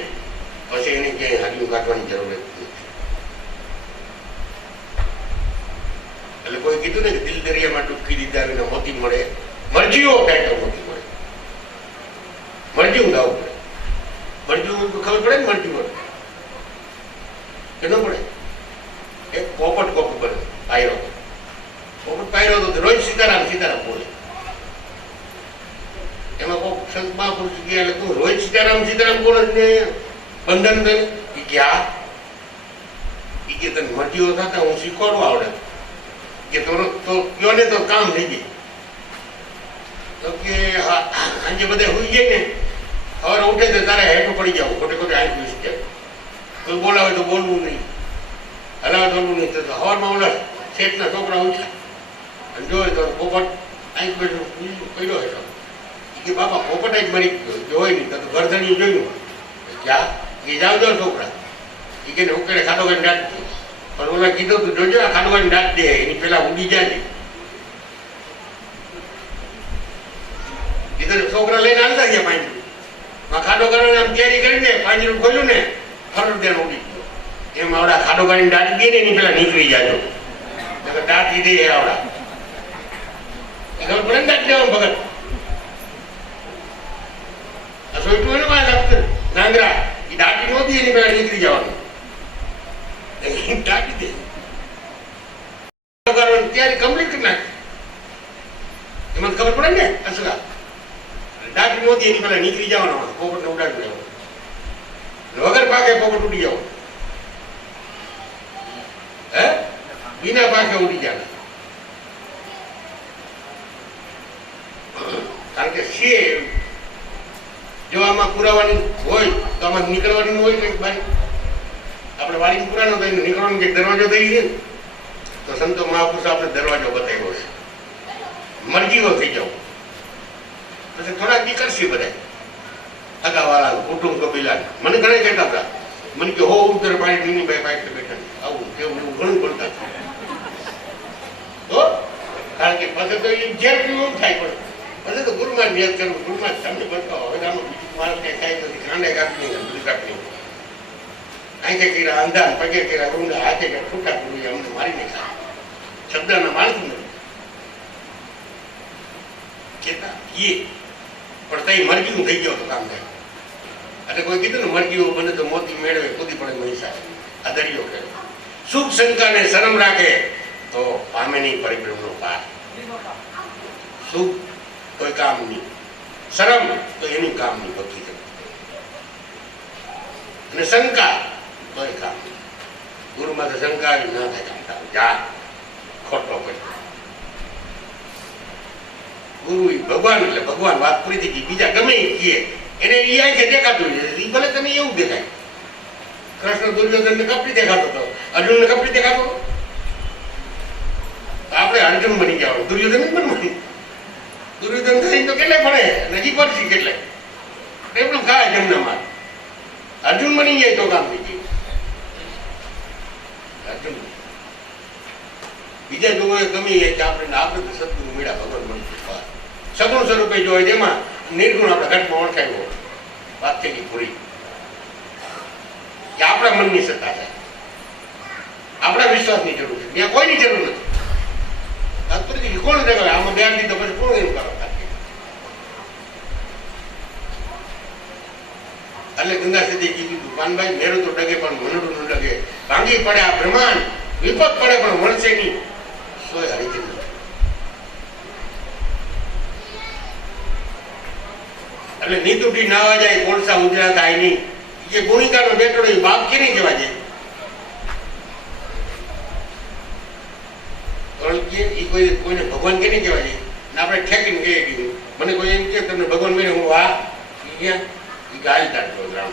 પછી એને ક્યાંય હાડિયું કાઢવાની જરૂર નથી એટલે કોઈ કીધું ને કે દિલ દરિયામાં ડૂબકી દીધા વિના મોતી મળે મરજીઓ થાય તો મોતી મળે મરજીવું ગાવું પડે મરજીવું ખબર પડે ને મરજીવું કે ન પડે એક પોપટ કોપ બને પાયરો પોપટ પાયરો તો રોજ સીતારામ સીતારામ બોલે એમાં કોઈ સંત મહાપુરુષ ગયા એટલે તું રોજ સીતારામ સીતારામ બોલે ને બંધન કરે એ ક્યાં એ કે તને મરજીઓ થતા હું શીખવાડું આવડે કે તો કયો ને તો કામ થઈ જાય તો કે સાંજે બધા હોઈ જાય ને સવારે ઉઠે તો તારે હેઠું પડી જાવ ખોટે ખોટે આંખ વિશે જાય કોઈ બોલાવે તો બોલવું નહીં હલાવે તો નહીં તો સવારમાં ઓલા શેઠના છોકરા ઉઠ્યા અને જોયે તો પોપટ આંખ બેઠું પડ્યો હતો કે બાપા પોપટ જ મરી ગયો જોઈ નહીં તો ગરદણિયું જોયું ક્યાં એ જાવ જો છોકરા એ કે ઉકેડે ખાડો કરીને દાટ દે પણ ઓલા કીધું તું જોજો આ ખાડો કરીને દાટ દે એની પેલા ઉડી જાય ને કીધું છોકરા લઈને આવતા ગયા પાંજરું ખાડો કરીને આમ તૈયારી કરીને પાંજરું ખોલ્યું ને ફરડ દેણ ઉડી ગયો એમ આવડા ખાડો કાઢીને દાટી દે ને એની પેલા નીકળી જાજો દાટી દે આવડા ખબર પડે ને દાટી દેવાનું ભગત સોઈટું હોય ને મારે લખતું નાંગરા એ દાટી નહોતી એની પેલા નીકળી જવાનું કમ્પ્લીટ કરી નાખે. એમાં ખબર પડે ને અસલા દાખલી નહોતી એની પહેલા નીકળી જવાનો, પોપટને ઉડાડી દેવાનો, વગર પાકે પોપટ ઉડી જવાનો, હે બીના પાકે ઉડી જાય. કારણ કે છે જો આમાં પુરાવાની હોય તો આમાં નીકળવાની હોય કઈક બારી. આપણે વાડી પુરાનો થઈને નીકળવાનો જે દરવાજો થઈ છે તો સંતો મહાપુરુષ આપણે દરવાજો બતાવ્યો છે. મરજીઓ થઈ જાવ પછી થોડાક દી કરશે બધા અગાવાળા કુટુંબ કબીલા. મને ઘણા કહેતા હતા, મને કે હો ઉત્તર પાડી નીની ભાઈ પાઇપ બેઠા આવું કેવું એવું ઘણું બોલતા તો. કારણ કે પછી તો એ ઝેર પીવું થાય પણ પછી તો ગુરુમાં યાદ કરવું, ગુરુમાં તમને બતાવો. હવે આમાં બીજું માણસ કઈ થાય નથી. કાંડે કાપી નહીં, બધું કાપી નહીં. આંખે કર્યા અંધાર, પગે કર્યા ઊંડા, હાથે કર્યા છૂટા પૂરી, અમને મારી નહીં ખાય. શબ્દના માણસ નથી કેતા એ પણ તઈ મરજીનું થઈ ગયો તો કામ થાય. એટલે કોઈ કીધું ને મરજીઓ બને તો મોતી મેળવે કૂદી પડે મહિષા. આ દરિયો ખેડે. સુખ શંકાને શરમ રાખે તો પામે નહીં પરિભ્રમનો પાર. સુખ કોઈ કામ નહીં, શરમ તો એનું કામ નહીં ભક્તિ કરે, અને શંકા તો એ કામ નહીં. ગુરુમાં તો શંકા ના થાય કામ જા ખોટો પડે. ગુરુ ભગવાન એટલે ભગવાન, વાત પૂરી થઈ ગઈ. બીજા ગમે એ કહે એને એ આંખે દેખાતું છે, એ ભલે તમે એવું દેખાય. કૃષ્ણ દુર્યોધનને કપડી દેખાતો હતો, અર્જુનને કપડી દેખાતો. આપણે અર્જુન બની જવાનું, દુર્યોધન પણ બની. દુર્યોધન થઈ તો કેટલે ભણે, નજીક પડશે કેટલે એમનું ખાય જમના માર. અર્જુન બની જાય તો કામ થઈ ગયું. અર્જુન બીજા લોકોએ ગમી જાય કે આપણે તો સદગુરુ મેળા ભગવાન બની સગુણ સ્વરૂપે જોય તેમાં નિર્ગુણ આપણે ઘટમાં ઓળખાયો. વાત થઈ ગઈ પૂરી. કે આપણા મનની સત્તા છે, આપણા વિશ્વાસની જરૂર છે, ત્યાં કોઈની જરૂર નથી. તાત્પર્ય કોણ દેખાય આમાં બે દીધો પછી કોણ એનું કરો. એટલે ગંગા સદી કીધું પાનભાઈ મેરું તો ડગે પણ મનડું ન ડગે. ભાંગી પડે આ બ્રહ્માંડ, વિપત પડે પણ મળશે નહીં, સોય હરીથી નથી. એટલે નીતુટી નાવા જાય કોણસા ઉજળા થાય નહીં. એ ગુણિકાનો બેટો એ બાપ કે નહીં કહેવા જાય. કોઈને ભગવાન કે નહીં કહેવા જાય. આપણે ઠેકીને કહીએ કે મને કોઈ એમ કે તમને ભગવાન મેળે હું આ ગાલ તાટતો રામ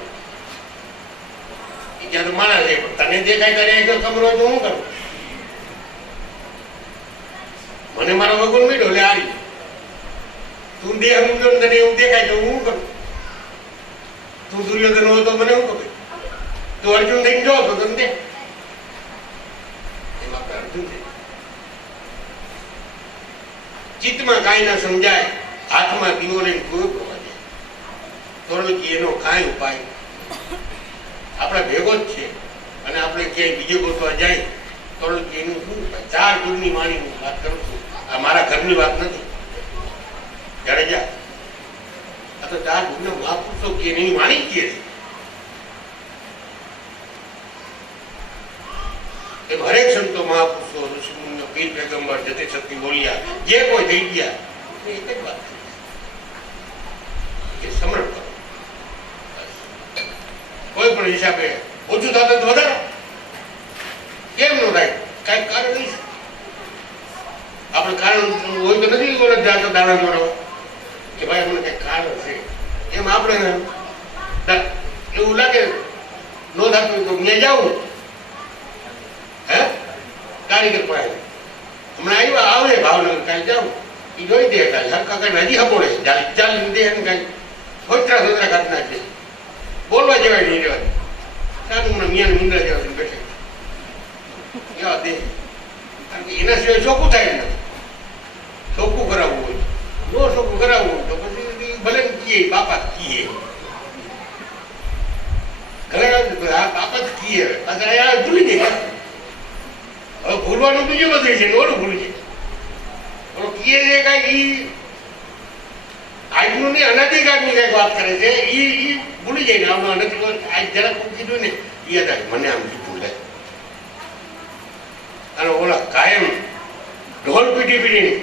ત્યાં તો માણસ છે પણ તને દેખાય તારે ખબર હોય તો હું કરું. મને મારો ભગવાન મેળ્યો એટલે આ તું દેહ મૂક્યો ને તને એવું દેખાય તો હું કરું. તું દુર્યોધન હોય તો મને શું ખબર. તું અર્જુન થઈને જો તો તને દે. એમાં આપણે અર્જુન છે. ચિત્તમાં કાંઈ ના સમજાય, હાથમાં દીવો લઈને કોઈ પ્રવા જાય તો એનો કાંઈ ઉપાય આપણા ભેગો જ છે. અને આપણે ક્યાંય બીજે ગોતવા જાય તો એનું શું ઉપાય. 4 દૂરની વાણીની વાત કરું છું, આ મારા ઘરની વાત નથી. જાડેજા આ તો 4 દૂરના મહાપુરુષો કે એની વાણી કહે છે. એમ હરેક સંતો મહાપુરુષો ઋષિમુનિઓ પીર પેગમ્બર જતે શક્તિ બોલ્યા જે કોઈ થઈ ગયા એક જ વાત કે સમરણ કરો. કોઈ પણ હિસાબે ઓછું થતું તો વધારો. કેમ ન થાય? કઈક કારણ નહીં. આપણે કારણ હોય તો નથી બોલે જાતો દાણા જોડો કે ભાઈ અમને કઈક કારણ છે. એમ આપણે એવું લાગે ન થતું તો મેં જાઉં હે કારીગર પાસે હમણાં આવ્યા આવે ભાવનગર કાંઈ જાઉં એ જોઈ દે કાંઈ હરકા કાંઈ હજી હપોડે ચાલી દે ને કાંઈ ખોટરા ખોટરા કાઢી નાખે. બોલવા જેવાય નહીં રહેવાય. સારું હમણાં મિયાને મુંદરા જેવા બેઠે એવા દે. કારણ કે એના સિવાય ચોખ્ખું થાય નથી. ચોખ્ખું કરાવવું હોય નો ચોખ્ખું કરાવવું હોય તો પછી ભલે કીએ બાપા કીએ ઘણા બાપા જ કીએ પાછા ભૂલી જાય. હવે ભૂલવાનું બીજું બધું છે, ઓલું ભૂલી જાય. ઓલો કીએ છે કાંઈક આજનું ને અનાધિકારની કઈક વાત કરે છે એ ભૂલી જાય ને. આમાં નથી આજ જરાક કીધું ને યાદ આવે મને આમ કીધું લે. અને ઓલા કાયમ ઢોલ પીટી પીટીને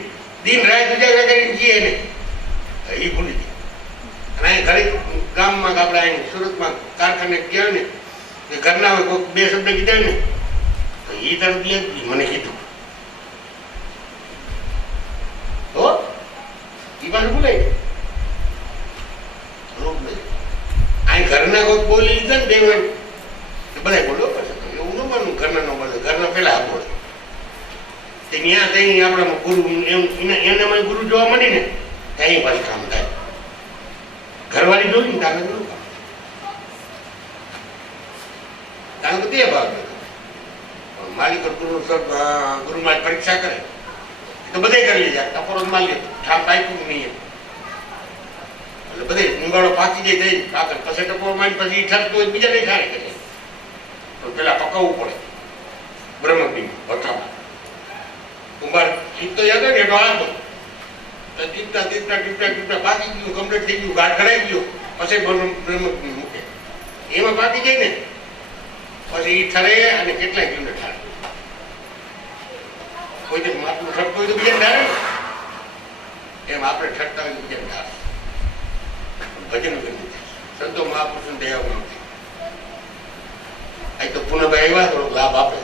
દિન રાત ઉજાગરા કરીને જીએ ને એ ભૂલી જાય. અને અહીં ઘરે ગામમાં આપણે અહીં સુરતમાં કારખાને ગયા ને કે ઘરના હોય કોઈ બે શબ્દ કીધા ને તો એ તરફ મને કીધું તો એ પાછું ભૂલાય અહીં ઘરના કોઈ બોલી લીધા ને બે બધા બોલો એવું ન માનવું ઘરના ન બોલે ઘરના પેલા આ બોલે ત્યાં ત્યાં આપણા ગુરુ એનામાં ગુરુ જોવા મળી ને ત્યાં પાછું કામ થાય. ઘરવાળી જોઈ ને તારે ગુરુ કામ કારણ કે તે ભાગ માલિક ગુરુ ગુરુમાં પરીક્ષા કરે તો બધે કરી લીધા ટપોરો માલિક ઠામ પાક્યું નહીં એટલે બધે ઊંઘાડો પાકી જાય થઈ પાકે પછી ટપોરો મારી પછી ઠરતું હોય બીજા નહીં ખાય કરે તો પેલા પકાવવું પડે બ્રહ્મબી ભઠ્ઠામાં કુંભાર તો યાદ હોય ને એટલો આવતો તો ટીપતા ટીપતા ટીપતા ટીપતા પાકી ગયું કમ્પ્લીટ થઈ ગયું ગાઢ કરાઈ ગયો પછી બ્રહ્મ મૂકે એમાં પાકી જાય ને પછી એ ઠરે અને કેટલાય કિલોમીટર ઠરે કોઈ તો માટલું ઠરતું હોય તો બીજા ઠરે એમ આપણે ઠરતા હોય તો બીજા ઠરે ભજન સંતો મહાપુરુષ દયા આ તો પુનઃભાઈ આવ્યા થોડોક લાભ આપે